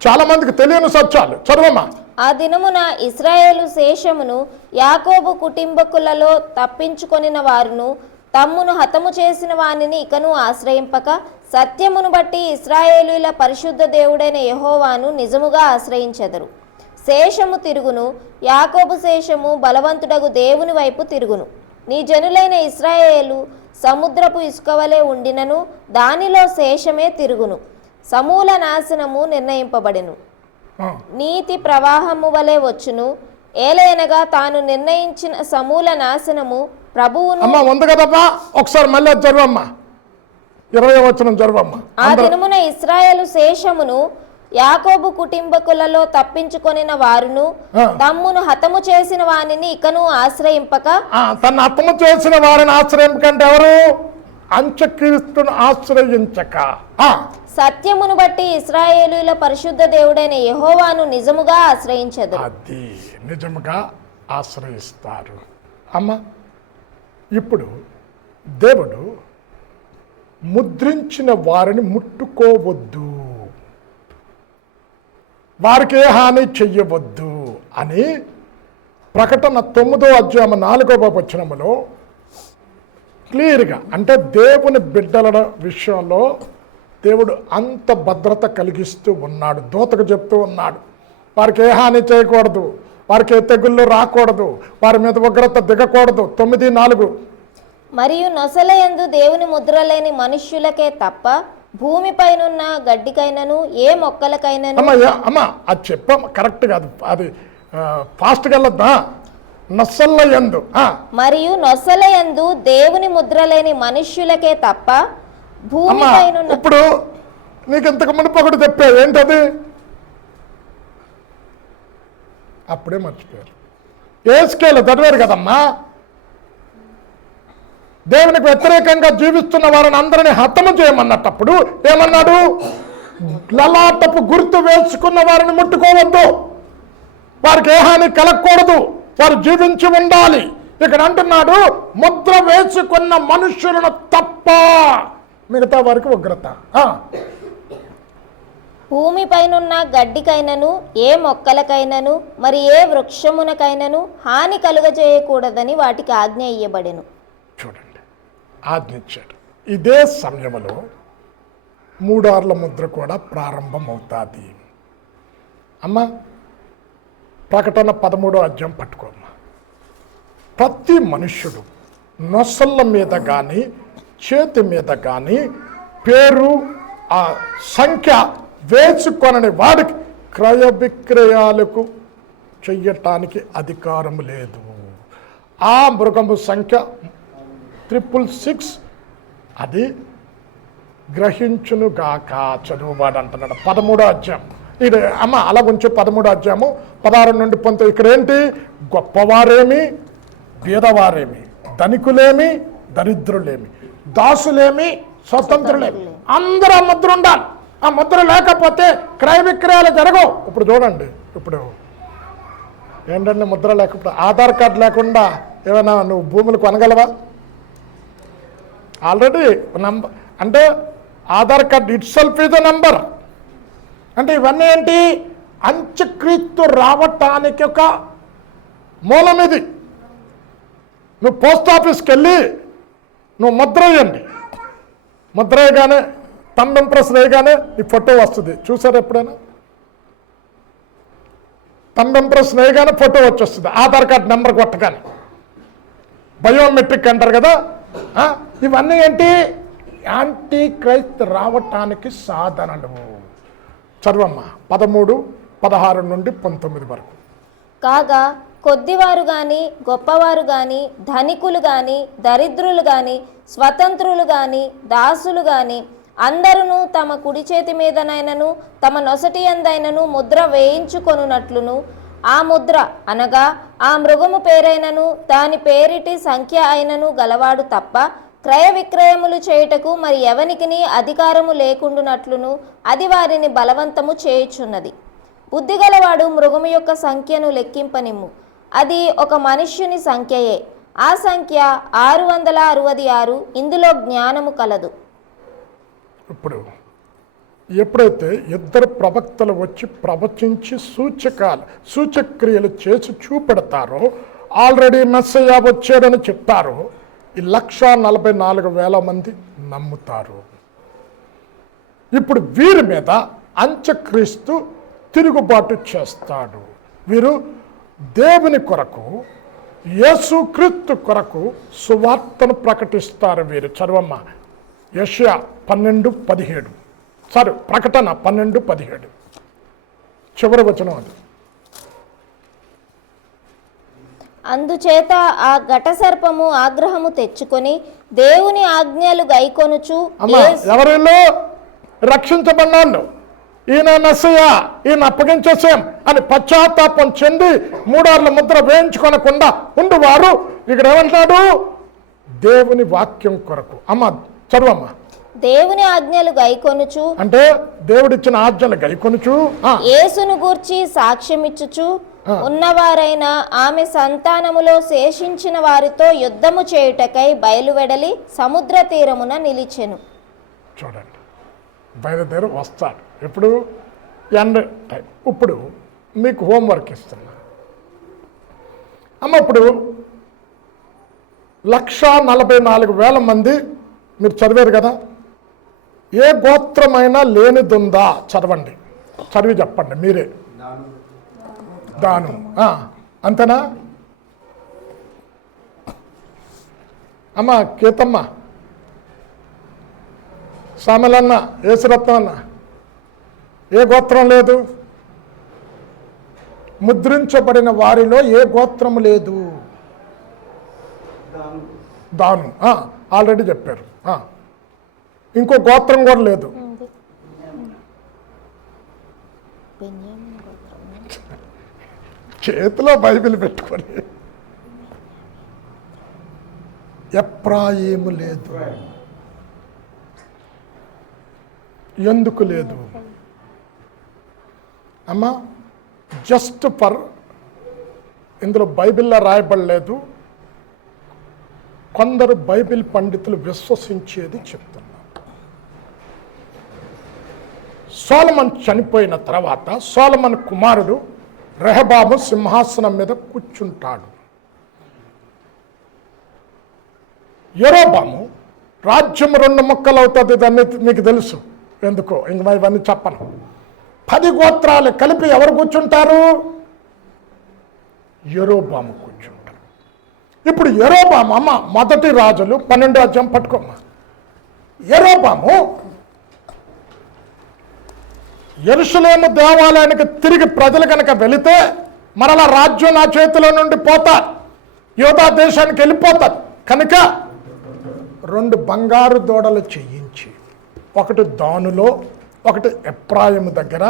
చాలా మందికి తెలియని సత్యాలు. చదవమ్మా. ఆ దినమున ఇశ్రాయేలు శేషమును యాకోబు కుటుంబకులలో తప్పించుకొనిన వారును తమ్మును హతము చేసిన వానిని ఇకను ఆశ్రయింపక సత్యమును బట్టి ఇశ్రాయేలుల పరిశుద్ధ దేవుడైన యెహోవాను నిజముగా ఆశ్రయించెదరు. శేషము తిరుగును, యాకోబు శేషము బలవంతుడగు దేవుని వైపు తిరుగును. నీ జనులైన ఇశ్రాయేలు సముద్రపు ఇసుకవలే ఉండినను దానిలో శేషమే తిరుగును. సమూల నాశనము నిర్ణయింపబడెను, నీతి ప్రవాహము వలె వచ్చును. ఏలైనగా తాను నిర్ణయించిన సమూల నాశనము ప్రభువును. ఉంది కదమ్మా, ఒకసారి మళ్ళీ జరువమ్మా 20వ వచనం జరువమ్మా. ఆ దినమున ఇశ్రాయేలు శేషమును యాకోబు కుటుంబకులలో తప్పించుకొనిన వారును తమ్మును హతము చేసిన వానిని ఇకను ఆశ్రయింపక. తన హతము చేసిన వారిని ఆశ్రయింపకంటే ఎవరు? అంత్యక్రీస్తును ఆశ్రయించక సత్యమును బట్టి ఇశ్రాయేలుల పరిశుద్ధ దేవుడైన యెహోవాను నిజముగా ఆశ్రయించదు. అది నిజముగా ఆశ్రయిస్తారు. అమ్మ ఇప్పుడు దేవుడు ముద్రించిన వారిని ముట్టుకోవద్దు, వారికి ఏ హాని చెయ్యవద్దు అని ప్రకటన 9వ అధ్యాయం 4వ వచనములో క్లియర్గా, అంటే దేవుని బిడ్డల విషయంలో దేవుడు అంత భద్రత కలిగిస్తూ ఉన్నాడు. దూతకు చెప్తూ ఉన్నాడు, వారికి ఏ హాని చేయకూడదు, వారికి ఏ తెగుళ్ళు రాకూడదు, వారి మీద ఉగ్రత దిగకూడదు. 9:4 మరియు నొసలయందు దేవుని ముద్ర లేని మనుష్యులకే తప్ప భూమిపైనున్న గడ్డికైనను ఏ మొక్కలకైనను. అమ్మా అది చెప్పాం కరెక్ట్ కాదు, అది ఫాస్ట్గా వెళ్ళొద్దా. నొసల యందు మరియు నొసలయందు దేవుని ముద్ర లేని మనుష్యులకే తప్ప భూమిపైనున్న. ఇప్పుడు నీకు ఇంతకు మునుపు ఒకటి చెప్పా, ఏంటది? అప్పుడే మర్చిపోయారు. ఏస్కేలు చదివారు కదమ్మా, దేవునికి వ్యతిరేకంగా జీవిస్తున్న వారిని అందరినీ హతము చేయమన్నప్పుడు ఏమన్నాడు? లలాటపు గుర్తు వేసుకున్న వారిని ముట్టుకోవద్దు, వారికి ఏ హాని కలగకూడదు, వారు జీవించి ఉండాలి. ఇక్కడ అంటున్నాడు ముద్ర వేసుకున్న మనుష్యులను తప్ప మిగతా వారికి ఉగ్రత. భూమిపైనున్న గడ్డికైనను ఏ మొక్కలకైనను మరి ఏ వృక్షమునకైనను హాని కలుగజేయకూడదని వాటికి ఆజ్ఞ ఇయ్యబడెను. చూడండి, ఆజ్ఞించాడు. ఇదే సమయంలో మూడార్ల ముద్ర కూడా ప్రారంభమవుతుంది. అమ్మ ప్రకటన 13వ అధ్యాయం పట్టుకోమ్మా. ప్రతి మనుష్యుడు నొసళ్ళ మీద కానీ చేతి మీద కానీ పేరు ఆ సంఖ్య వేసుకొనని వాడికి క్రయ విక్రయాలకు చెయ్యటానికి అధికారం లేదు. ఆ మృగము సంఖ్య 666 అది గ్రహించునుగాక. చదువువాడు అంటున్నాడు 13వ అధ్యాయం. ఇది అమ్మ అలా కొంచెం 13వ అధ్యాయము 16 నుండి 19. ఇక్కడ ఏంటి? గొప్పవారేమి బీదవారేమి, ధనికులేమి దరిద్రులేమి, దాసులేమి స్వతంత్రులేమి, అందరూ ఆ ముద్ర ఉండాలి. ఆ ముద్ర లేకపోతే క్రయ విక్రయాలు జరగవు. ఇప్పుడు చూడండి, ఇప్పుడు ఏంటంటే ముద్ర లేకపోతే ఆధార్ కార్డు లేకుండా ఏమైనా నువ్వు భూములు కొనగలవా? ఆల్రెడీ నంబర్ అంటే Aadhaar card it self is the number. అంటే ఇవన్నీ ఏంటి? అంత్యక్రీస్తు రావటానికి ఒక మూలం ఇది. నువ్వు పోస్ట్ ఆఫీస్కి వెళ్ళి నువ్వు ముద్ర వేయండి, ముద్ర వేయగానే థంబ్ ఇంప్రెస్ వేయగానే నీ ఫోటో వస్తుంది. చూసారు ఎప్పుడైనా? థంబ్ ఇంప్రెస్ వేయగానే ఫోటో వచ్చేస్తుంది, ఆధార్ కార్డ్ నెంబర్ కొట్టగానే. బయోమెట్రిక్ అంటారు కదా. ఇవన్నీ ఏంటి? యాంటీ క్రైస్ట్ రావటానికి సాధనలు. చదవమ్మా 13, 16 నుండి 19 వరకు. కాగా కొద్దివారు గాని గొప్పవారు గాని ధనికులు గాని దరిద్రులు గాని స్వతంత్రులు గాని దాసులు గాని అందరూ తమ కుడి చేతి మీదనైనను తమ నొసటి యందైనను ముద్ర వేయించుకొనున్నట్లును ఆ ముద్ర అనగా ఆ మృగము పేరైనను దాని పేరిటి సంఖ్య అయినను గలవాడు తప్ప క్రయ విక్రయములు చేయుటకు మరి ఎవనికిని అధికారము లేకుండునట్లును అది వారిని బలవంతము చేయుచున్నది. బుద్ధిగలవాడు మృగము యొక్క సంఖ్యను లెక్కింపనిమ్ము, అది ఒక మనుష్యుని సంఖ్యయే. ఆ సంఖ్య 666. ఇందులో జ్ఞానము కలదు. ఇప్పుడు ఎప్పుడైతే ఇద్దరు ప్రవక్తలు వచ్చి ప్రవచించి సూచక్రియలు చేసి చూపెడతారో, ఆల్రెడీ మెస్సయ్య వచ్చాడని చెప్తారో, ఈ 144,000 మంది నమ్ముతారు. ఇప్పుడు వీరి మీద అంత్యక్రీస్తు తిరుగుబాటు చేస్తాడు. వీరు దేవుని కొరకు యేసుక్రీస్తు కొరకు సువార్తను ప్రకటిస్తారు. వీరు చదవమ్మ యెషయా 12:17. సారీ, ప్రకటన 12:17 చివరి వచనం అది. అందుచేత ఆ ఘట సర్పము ఆగ్రహము తెచ్చుకొని దేవుని ఆజ్ఞలు గైకొనుచు. ఎవరిలో రక్షించబడినాళ్ళు, ఈయన మెస్సయ్య, ఈయన అప్పగించేసాం అని పశ్చాత్తాపం చెంది మూడార్ల ముద్ర వేయించుకొనకుండా ఉండువారు ఇక్కడ ఏమంటాడు? దేవుని వాక్యం కొరకు. అమ్మ చదువమ్మా. దేవుని ఆజ్ఞలు గైకొనుచు అంటే దేవుడిచ్చిన ఆజ్ఞలు గైకొనుచు యేసును గూర్చి సాక్ష్యమిచ్చుచు ఉన్నవారైన ఆమె సంతానములో శేషించిన వారితో యుద్ధము చేయుటకై బయలువెడలి సముద్ర తీరమున నిలిచెను. చూడండి, బయలుదేరి వస్తాడు. ఇప్పుడు ఎండ్ టైం. ఇప్పుడు మీకు హోంవర్క్ ఇస్తున్నా అమ్మ. ఇప్పుడు 144,000 మంది మీరు చదివారు కదా. ఏ గోత్రమైనా లేనిదుందా? చదవండి, చదివి చెప్పండి మీరే. దాను అంతేనా? అమ్మ గీతమ్మ, సామెలన్న, యేసురత్నం అన్న, ఏ గోత్రం లేదు? ముద్రించబడిన వారిలో ఏ గోత్రము లేదు? దాను ఆల్రెడీ చెప్పారు. ఇంకో గోత్రం కూడా లేదు. చేతిలో బైబిల్ పెట్టుకొని ఎఫ్రాయిము లేదు. ఎందుకు లేదు అమ్మా? జస్ట్ ఫర్ ఇందులో బైబిల్లో రాయబడలేదు, కొందరు బైబిల్ పండితులు విశ్వసించేది చెప్తున్నారు. సొలొమోను చనిపోయిన తర్వాత సొలొమోను కుమారుడు రెహబాము సింహాసనం మీద కూర్చుంటాడు. యెరోబాము రాజ్యం 2 ముక్కలు అవుతుంది. దాన్ని మీకు తెలుసు. ఎందుకో ఇంక ఇవన్నీ చెప్పను. 10 గోత్రాలు కలిపి ఎవరు కూర్చుంటారు? యెరోబాము కూర్చుంటారు. ఇప్పుడు యెరోబాము అమ్మ మొదటి రాజులు 12వ అధ్యాయం పట్టుకోమ్మా. యెరోబాము యెరూషలేము దేవాలయానికి తిరిగి ప్రజలు కనుక వెళితే మరలా రాజ్యం నా చేతిలో నుండి పోతారు, యూదా దేశానికి వెళ్ళిపోతారు కనుక 2 బంగారు దూడలు చేయించి ఒకటి దానులో ఒకటి ఎఫ్రాయిము దగ్గర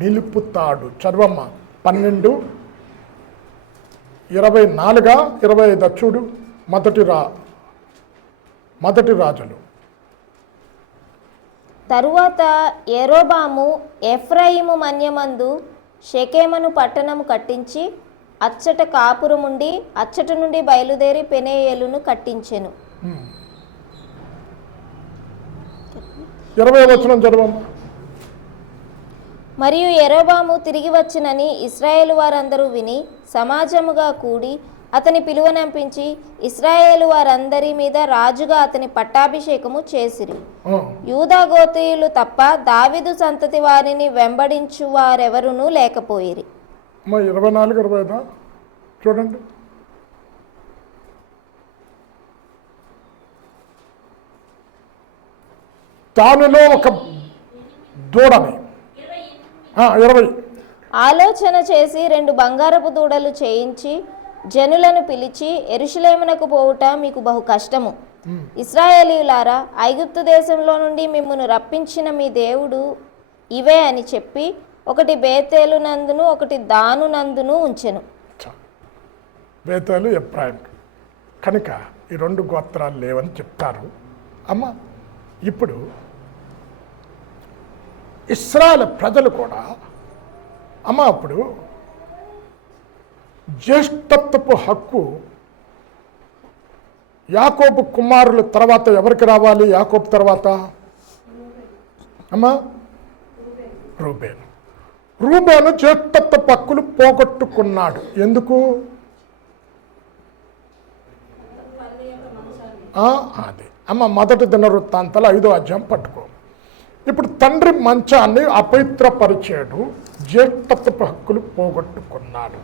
నిలుపుతాడు. చదవమ్మ 12:24-25 చూడు. మొదటి రాజులు. తరువాత యెరోబాము ఎఫ్రాయిము మన్యమందు షెకెమును పట్టణము కట్టించి అచ్చట కాపురముండి అచ్చట నుండి బయలుదేరి పెనేయేలును కట్టించెను. 20వ వచనం చదవమ్మ. మరియు యెరోబాము తిరిగి వచ్చినని ఇశ్రాయేలు వారందరూ విని సమాజముగా కూడి అతని పిలువనంపించి ఇశ్రాయేలు వారందరి మీద రాజుగా అతని పట్టాభిషేకము చేసిరి. యూదా గోత్రీయులు తప్ప దావీదు సంతతి వారిని వెంబడించు వారెవరునూ లేకపోయిరి. 24-25 చూడండి. దానిలో ఒక దూడని 20 ఆలోచన చేసి 2 బంగారపు దూడలు చేయించి జనులను పిలిచి యెరూషలేమునకు పోవుట మీకు బహు కష్టము. ఇశ్రాయేలీయులారా, ఐగుప్తు దేశంలో నుండి మిమ్మును రప్పించిన మీ దేవుడు ఇవే అని చెప్పి ఒకటి బేతేలు నందును ఒకటి దాను నందును ఉంచెను. బేతేలు ఎఫ్రాయిం కనుక ఈ 2 గోత్రాలు లేవని చెప్తారు. అమ్మ ఇప్పుడు ఇశ్రాయేలు ప్రజలు కూడా అమ్మ అప్పుడు జ్యేష్ఠత్వపు హక్కు యాకోబు కుమారుల తర్వాత ఎవరికి రావాలి? యాకోబు తర్వాత అమ్మా రూబేను జ్యేష్ఠత్వపు హక్కులు పోగొట్టుకున్నాడు. ఎందుకు? అది అమ్మ మొదటి దినవృత్తాంతాలు 5వ అధ్యాయం పట్టుకో. ఇప్పుడు తండ్రి మంచాన్ని అపవిత్రపరిచాడు, జ్యేష్ఠత్వపు హక్కులు పోగొట్టుకున్నాడు.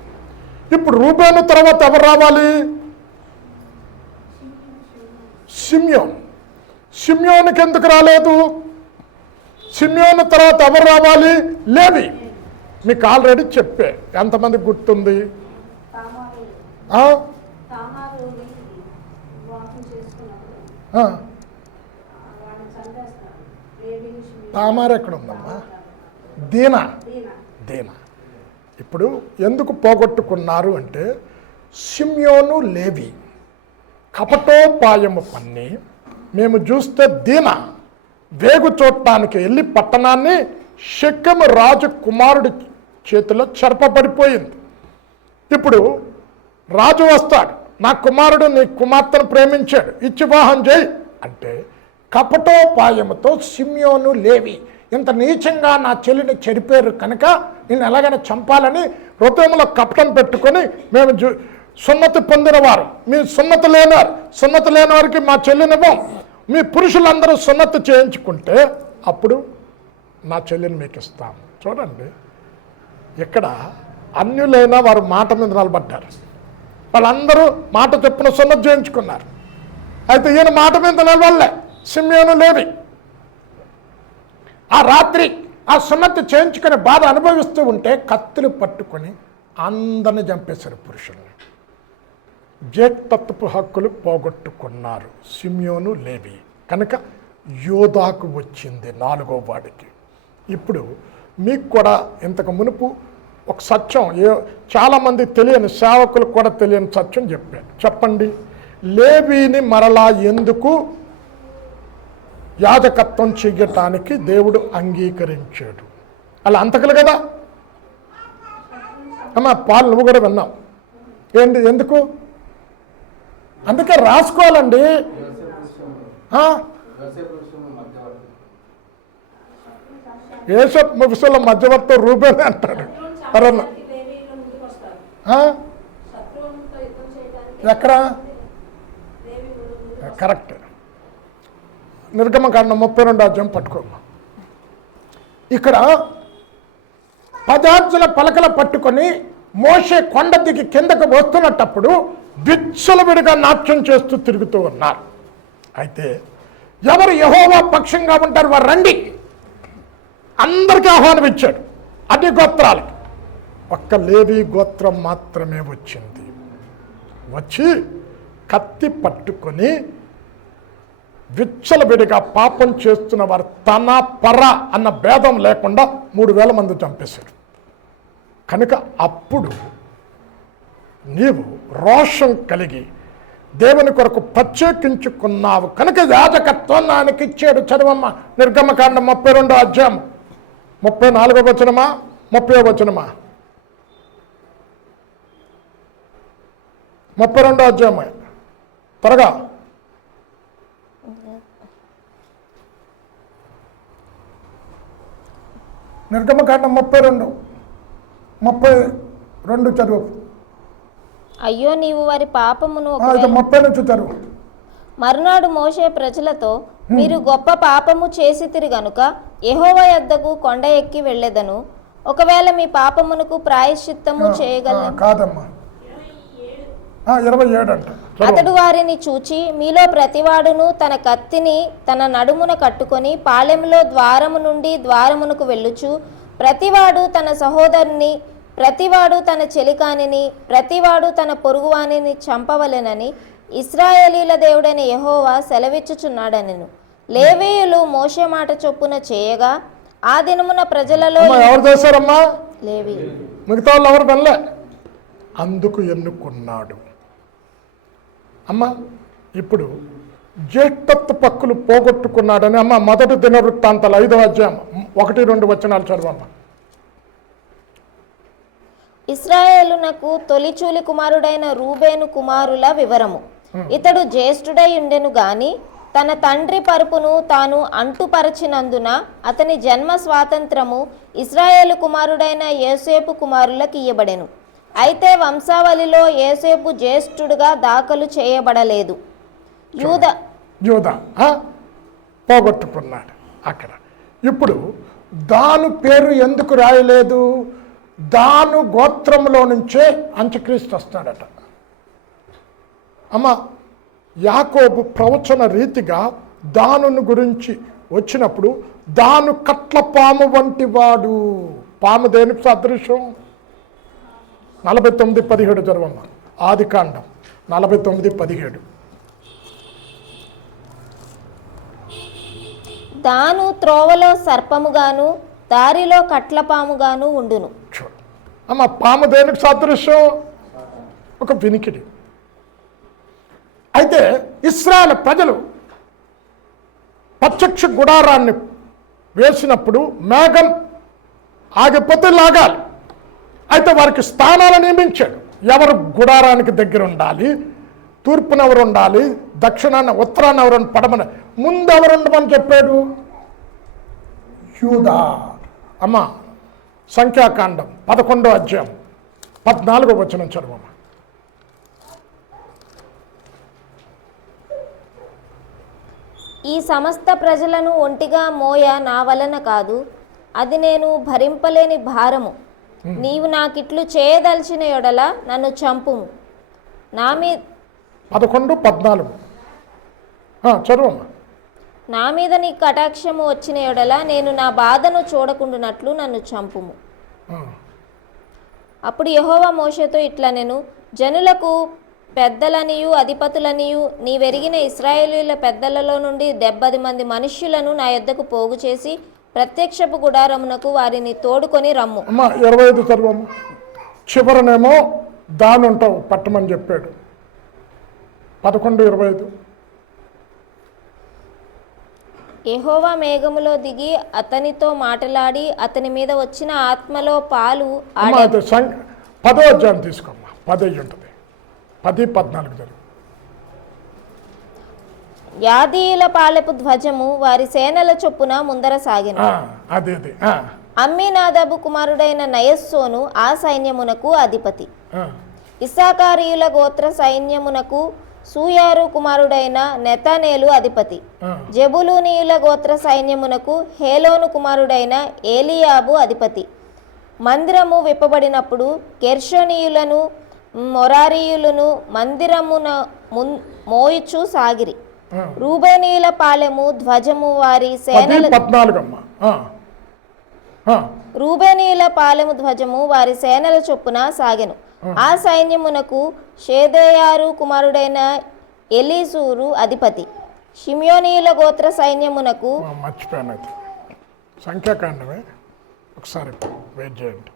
ఇప్పుడు రూబేను తర్వాత ఎవరు రావాలి? సిమ్యోనుకి ఎందుకు రాలేదు? సిమ్యోను తర్వాత ఎవరు రావాలి? లేవి. మీకు ఆల్రెడీ చెప్పే, ఎంతమంది గుర్తుంది? తామారు ఎక్కడ ఉందమ్మా? దీనా. ఇప్పుడు ఎందుకు పోగొట్టుకున్నారు అంటే సిమ్యోను లేవి కపటోపాయము పన్ని మేము చూస్తే దీనా వేగు చూడటానికి వెళ్ళి పట్టణాన్ని షెకెము రాజు కుమారుడి చేతిలో చెరపబడిపోయింది. ఇప్పుడు రాజు వస్తాడు, నా కుమారుడు నీ కుమార్తెను ప్రేమించాడు, ఇచ్చి వివాహం చేయి అంటే కపటోపాయముతో సిమ్యోను లేవి ఇంత నీచంగా నా చెల్లిని చెరిపారు కనుక నేను ఎలాగైనా చంపాలని హృదయంలో కపటం పెట్టుకొని మేము సున్నతి పొందినవారు, మీ సున్నతి లేని వారికి మా చెల్లినివ్వం, మీ పురుషులందరూ సున్నతి చేయించుకుంటే అప్పుడు నా చెల్లిని మీకు ఇస్తాం. చూడండి, ఇక్కడ అన్యులైన వారు మాట మీద నిలబడ్డారు. వాళ్ళందరూ మాట చొప్పున సున్నతి చేయించుకున్నారు. అయితే ఈయన మాట మీద నిలవల్లే సిమ్యోను లేవి. ఆ రాత్రి ఆ సున్నతి చేయించుకుని బాధ అనుభవిస్తూ ఉంటే కత్తులు పట్టుకొని అందరిని చంపేశారు పురుషుల్ని. జేక్తత్వపు హక్కులు పోగొట్టుకున్నారు సిమ్యోను లేవి. కనుక యోధాకు వచ్చింది 4వ వాడికి. ఇప్పుడు మీకు కూడా ఇంతకు మునుపు ఒక సత్యం చాలామంది తెలియని సేవకులకు కూడా తెలియని సత్యం చెప్పాను. చెప్పండి, లేవీని మరలా ఎందుకు యాజకత్వం చెయ్యటానికి దేవుడు అంగీకరించాడు? అలా అంతకులు కదా అమ్మా, పాలు నువ్వు కూడా విన్నావు. ఏంటి ఎందుకు? అందుకే రాసుకోవాలండి. యేసప్ విషయంలో మధ్యవర్తి రూబేన్ అంటాడు. ఎక్కడ? కరెక్ట్. నిర్గమకాండం 32వ అధ్యాయం పట్టుకోమ్మా. ఇక్కడ పదార్థుల పలకల పట్టుకొని మోషే కొండ దిగి కిందకు వస్తున్నప్పుడు విచ్చలవిడిగా నాట్యం చేస్తూ తిరుగుతూ ఉన్నారు. అయితే ఎవరు యెహోవా పక్షంగా ఉంటారు వారు రండి, అందరికీ ఆహ్వానం ఇచ్చాడు. అన్ని గోత్రాలకి. ఒక్క లేవి గోత్రం మాత్రమే వచ్చింది. వచ్చి కత్తి పట్టుకొని విచ్చలవిడిగా పాపం చేస్తున్న వారు తన పర అన్న భేదం లేకుండా 3000 మంది చంపేశారు. కనుక అప్పుడు నీవు రోషం కలిగి దేవుని కొరకు ప్రత్యేకించుకున్నావు కనుక యాజకత్వం ఆయనకి ఇచ్చాడు. చదవమ్మ నిర్గమకాండం 32వ అధ్యాయం 34వ వచనమా 30వ వచనమా? 32వ అధ్యాయమా? త్వరగా. నిర్గమకాండం 32 చదువు. అయ్యో నీవు వారి పాపమును 30 నుంచి చదువు. మరునాడు మోషే ప్రజలతో, మీరు గొప్ప పాపము చేసితిరి గనుక యెహోవా యొద్దకు కొండ ఎక్కి వెళ్ళెదను. ఒకవేళ మీ పాపమునకు ప్రాయశ్చిత్తము చేయగలను. కాదమ్మా 27 అంట. అతడు వారిని చూచి, మీలో ప్రతివాడును తన కత్తిని తన నడుమున కట్టుకొని పాలెంలో ద్వారము నుండి ద్వారమునకు వెళ్ళుచు, ప్రతివాడు తన సహోదరుని, ప్రతివాడు తన చెలికానిని, ప్రతివాడు తన పొరుగువానిని చంపవలెనని ఇశ్రాయేలీల దేవుడైన యెహోవా సెలవిచ్చుచున్నాడనెను. లేవీయులు మోషే మాట చొప్పున చేయగా ఆ దినమున ప్రజలలో ఎవరు చేశారమ్మా? లేవి. మిగతా వాళ్ళు ఎవరు వెళ్ళే. అందుకు ఎన్నుకున్నాడు. అమ్మ ఇప్పుడు జ్యేష్ఠత్వ పక్కులు పోగొట్టుకున్నాడని అమ్మ మొదటి దినవృత్తాంతాలు 5వ అధ్యాయం 1-2 వచనాలు చదవమ్మ. ఇశ్రాయేలునకు తొలిచూలి కుమారుడైన రూబేను కుమారుల వివరము. ఇతడు జ్యేష్ఠుడై ఉండెను గాని తన తండ్రి పరుపును తాను అంటుపరచినందున అతని జన్మ స్వాతంత్రము ఇశ్రాయేలు కుమారుడైన యోసేపు కుమారులకు ఇయ్యబడెను. అయితే వంశావళిలో యోసేపు జ్యేష్ఠుడుగా దాఖలు చేయబడలేదు. యూదా పోగొట్టుకున్నాడు అక్కడ. ఇప్పుడు దాను పేరు ఎందుకు రాయలేదు? దాను గోత్రంలో నుంచే అంత్యక్రీస్తు వస్తాడట. అమ్మ యాకోబు ప్రవచన రీతిగా దానుని గురించి వచ్చినప్పుడు దాను కట్ల పాము వంటి వాడు. పాము దేనికి సదృశ్యం? 49:17 చదవమ్మ. ఆదికాండం 49:17. దాను త్రోవలో సర్పముగాను దారిలో కట్లపాముగాను ఉండును. అమ్మ పాము దేనికి సదృశ్యం? ఒక వినికిడి. అయితే ఇశ్రాయేలు ప్రజలు ప్రత్యక్ష గుడారాన్ని వేసినప్పుడు మేఘం ఆగిపోతే లాగాలి. అయితే వారికి స్థానాలు నియమించాడు. ఎవరు గుడారానికి దగ్గర ఉండాలి, తూర్పున ఎవరు ఉండాలి, దక్షిణాన ఉత్తరాన ఎవరు, పడమన ముందు ఎవరు ఉండమని చెప్పాడు? యూదా. అమ్మ సంఖ్యాకాండం 11వ అధ్యాయం 14వ వచనం చదవమ్మ. ఈ సమస్త ప్రజలను ఒంటిగా మోయ నా వలన కాదు, అది నేను భరింపలేని భారము. నీవు నాకిట్లు చేయదలిచిన ఎడల నన్ను చంపుము. నా మీద 11:14 చదువమ్మా. నా మీద నీ కటాక్షము వచ్చిన ఎడల నేను నా బాధను చూడకుండానట్లు నన్ను చంపుము. అప్పుడు యెహోవా మోషేతో ఇట్లా నేను జనులకు పెద్దలనియు అధిపతులనియు నీవెరిగిన ఇశ్రాయేలీయుల పెద్దలలో నుండి 70 మంది మనుష్యులను నా యొద్దకు పోగు చేసి ప్రత్యక్షపు గుడారమునకు వారిని తోడుకొని రమ్ము. అమ్మా 25 చదువమ్మా. చివరనేమో దాని ఉంటావు పట్టమని చెప్పాడు. 11:25. యెహోవా మేఘములో దిగి అతనితో మాటలాడి అతని మీద వచ్చిన ఆత్మలో పాలు ఆడే 10వ అధ్యాయం తీసుకోమ్మా. 10 అయ్యి ఉంటుంది. 10-14 జరిగి. యాదీయుల పాలెపు ధ్వజము వారి సేనల చొప్పున ముందర సాగెను. అదే అమ్మీనాదాబు కుమారుడైన నయస్సోను ఆ సైన్యమునకు అధిపతి. ఇస్సాకారీయుల గోత్ర సైన్యమునకు సూయారు కుమారుడైన నెతనేలు అధిపతి. జెబులూనీయుల గోత్ర సైన్యమునకు హేలోను కుమారుడైన ఏలియాబు అధిపతి. మందిరము విప్పబడినప్పుడు గెర్షోనీయులను మొరారీయులను మందిరమున మోయిచు సాగిరి. రూబేనీయుల పాలెము ధ్వజము వారి సేనల 14 రూబేనీయుల పాలెము ధ్వజము వారి సేనల చొప్పున సాగెను. ఆ సైన్యమునకు షేదేయారు కుమారుడైన ఎలీసూరు అధిపతి. షిమ్యోనీయుల గోత్ర సైన్యమునకు మర్చిపోయినది సంఖ్యాకాండమే. ఒకసారి వెయిట్ చేయండి.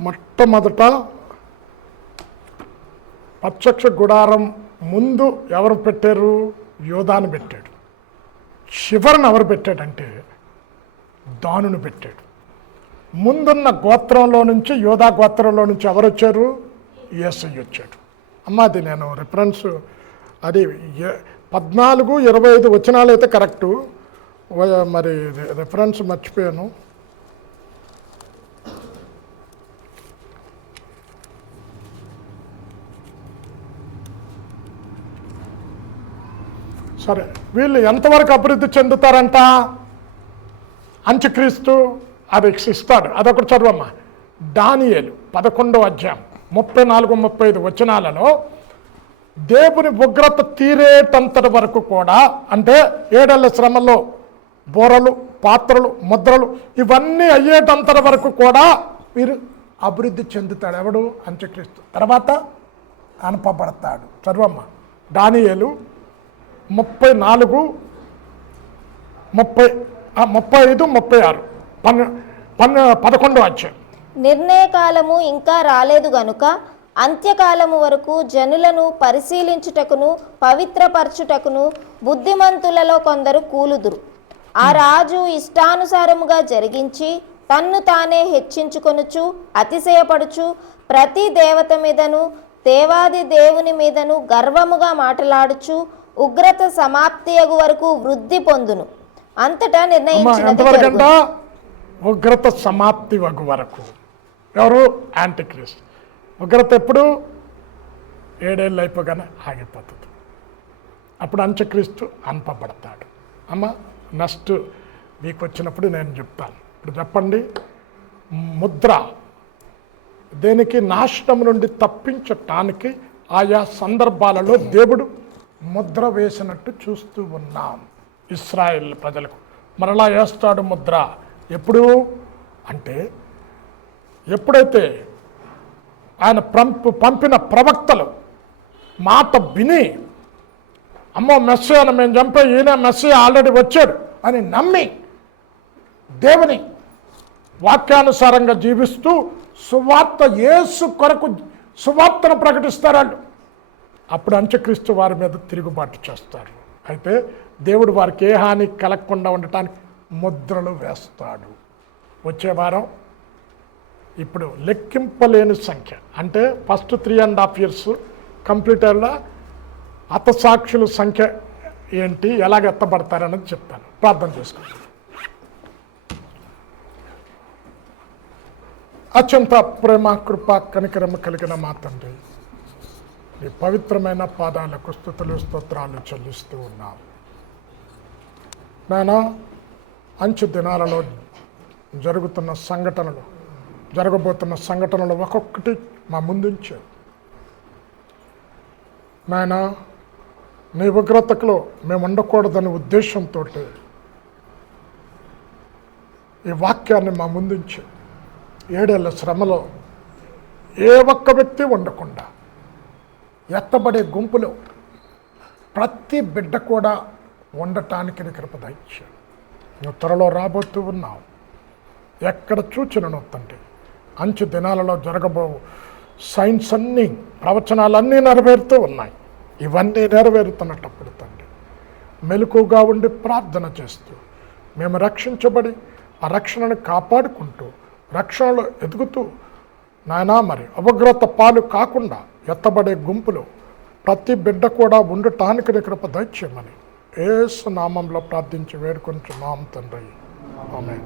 మొట్టమొదట ప్రత్యక్ష గుడారం ముందు ఎవరు పెట్టారు? యోధాను పెట్టాడు. చివరను ఎవరు పెట్టాడంటే దానును పెట్టాడు. ముందున్న గోత్రంలో నుంచి యోధా గోత్రంలో నుంచి ఎవరు వచ్చారు? యేసయ్య వచ్చాడు. అమ్మ అది నేను రిఫరెన్స్ అది 14-25 వచనాలు అయితే కరెక్టు, మరి రిఫరెన్స్ మర్చిపోయాను. సరే, వీళ్ళు ఎంతవరకు అభివృద్ధి చెందుతారంట? అంత్యక్రీస్తు అది ఇస్తాడు. అదొకటి చదువమ్మా. దానియేలు 11వ అధ్యాయం 34-35 వచనాలలో దేవుని ఉగ్రత తీరేటంతటి వరకు కూడా, అంటే 7 ఏళ్ల శ్రమలో బోరలు, పాత్రలు, ముద్రలు ఇవన్నీ అయ్యేటంతటి వరకు కూడా వీరు అభివృద్ధి చెందుతాడు. ఎవడు? అంత్యక్రీస్తు. తర్వాత అనపబడతాడు. చదువమ్మా. దానియేలు 34-35-36 11వ అధ్యాయం. నిర్ణయకాలము ఇంకా రాలేదు గనుక అంత్యకాలము వరకు జనులను పరిశీలించుటకును పవిత్రపరచుటకును బుద్ధిమంతులలో కొందరు కూలుదురు. ఆ రాజు ఇష్టానుసారముగా జరిగించి తన్ను తానే హెచ్చించుకొనుచు అతిశయపడుచు ప్రతి దేవత మీదను దేవాది దేవుని మీదను గర్వముగా మాటలాడుచు ఉగ్రత సమాప్తియగు వరకు వృద్ధి పొందును. అంతటా నిర్ణయించినది జరుగును. ఉగ్రత సమాప్తి వగు వరకు ఎవరు? యాంటిక్రీస్తు. ఉగ్రత ఎప్పుడు? 7 ఏళ్ళు అయిపోగానే ఆగిపోతుంది. అప్పుడు అంత్యక్రీస్తు అనపబడతాడు. అమ్మ నెక్స్ట్ వీక్ వచ్చినప్పుడు నేను చెప్తాను. ఇప్పుడు చెప్పండి. ముద్ర దేనికి? నాశనం నుండి తప్పించటానికి ఆయా సందర్భాలలో దేవుడు ముద్ర వేసినట్టు చూస్తూ ఉన్నాం. ఇశ్రాయేల్ ప్రజలకు మరలా వేస్తాడు ముద్ర. ఎప్పుడు అంటే ఎప్పుడైతే ఆయన పంపిన ప్రవక్తలు మాట విని, అమ్మో మెస్సీయను మేము చంపే, ఈయన మెస్సీయ ఆల్రెడీ వచ్చాడు అని నమ్మి దేవుని వాక్యానుసారంగా జీవిస్తూ సువార్త యేసు కొరకు సువార్తను ప్రకటిస్తారు వాళ్ళు. అప్పుడు అంత్యక్రీస్తు వారి మీద తిరుగుబాటు చేస్తారు. అయితే దేవుడు వారికి ఏ హాని కలగకుండా ఉండటానికి ముద్రలు వేస్తాడు. వచ్చే వారం ఇప్పుడు లెక్కింపలేని సంఖ్య, అంటే ఫస్ట్ 3.5 years కంప్లీట్ అయ్యేలా హతసాక్షుల సంఖ్య ఏంటి, ఎలాగ ఎత్తబడతారనేది చెప్తాను. ప్రార్థన చేసుకోండి. అత్యంత ప్రేమ కృప కనికరమ కలిగిన మా తండ్రి, నీ పవిత్రమైన పాదాలకు స్తుతులు స్తోత్రాలు చెల్లిస్తూ ఉన్నాం. నాయనా, అంచు దినాలలో జరగబోతున్న సంఘటనలు ఒక్కొక్కటి మా ముందుంచావు నాయనా. నీ ఉగ్రతలో మేము ఉండకూడదనే ఉద్దేశంతో ఈ వాక్యాన్ని మా ముందుంచావు. 7 ఏళ్ల శ్రమలో ఏ ఒక్క వ్యక్తి ఉండకుండా ఎత్తబడే గుంపులో ప్రతి బిడ్డ కూడా ఉండటానికి నీ కృప దయచేయి. నువ్వు త్వరలో రాబోతూ ఉన్నావు. ఎక్కడ చూచినను తండ్రి, అంచు దినాలలో జరగబో సైన్స్ అన్నీ, ప్రవచనాలన్నీ నెరవేరుతూ ఉన్నాయి. ఇవన్నీ నెరవేరుతున్నప్పుడు తండ్రి, మెలకుగా ఉండి ప్రార్థన చేస్తూ మేము రక్షించబడి ఆ రక్షణను కాపాడుకుంటూ రక్షణలో ఎదుగుతూ నాయనా, మరి అవగ్రత పాలు కాకుండా ఎత్తబడే గుంపులో ప్రతి బిడ్డ కూడా ఉండటానికి నీ కృప దయచేయమని యేసు నామంలో ప్రార్థించి వేడుకొంచున్నాం తండ్రి. ఆమేన్.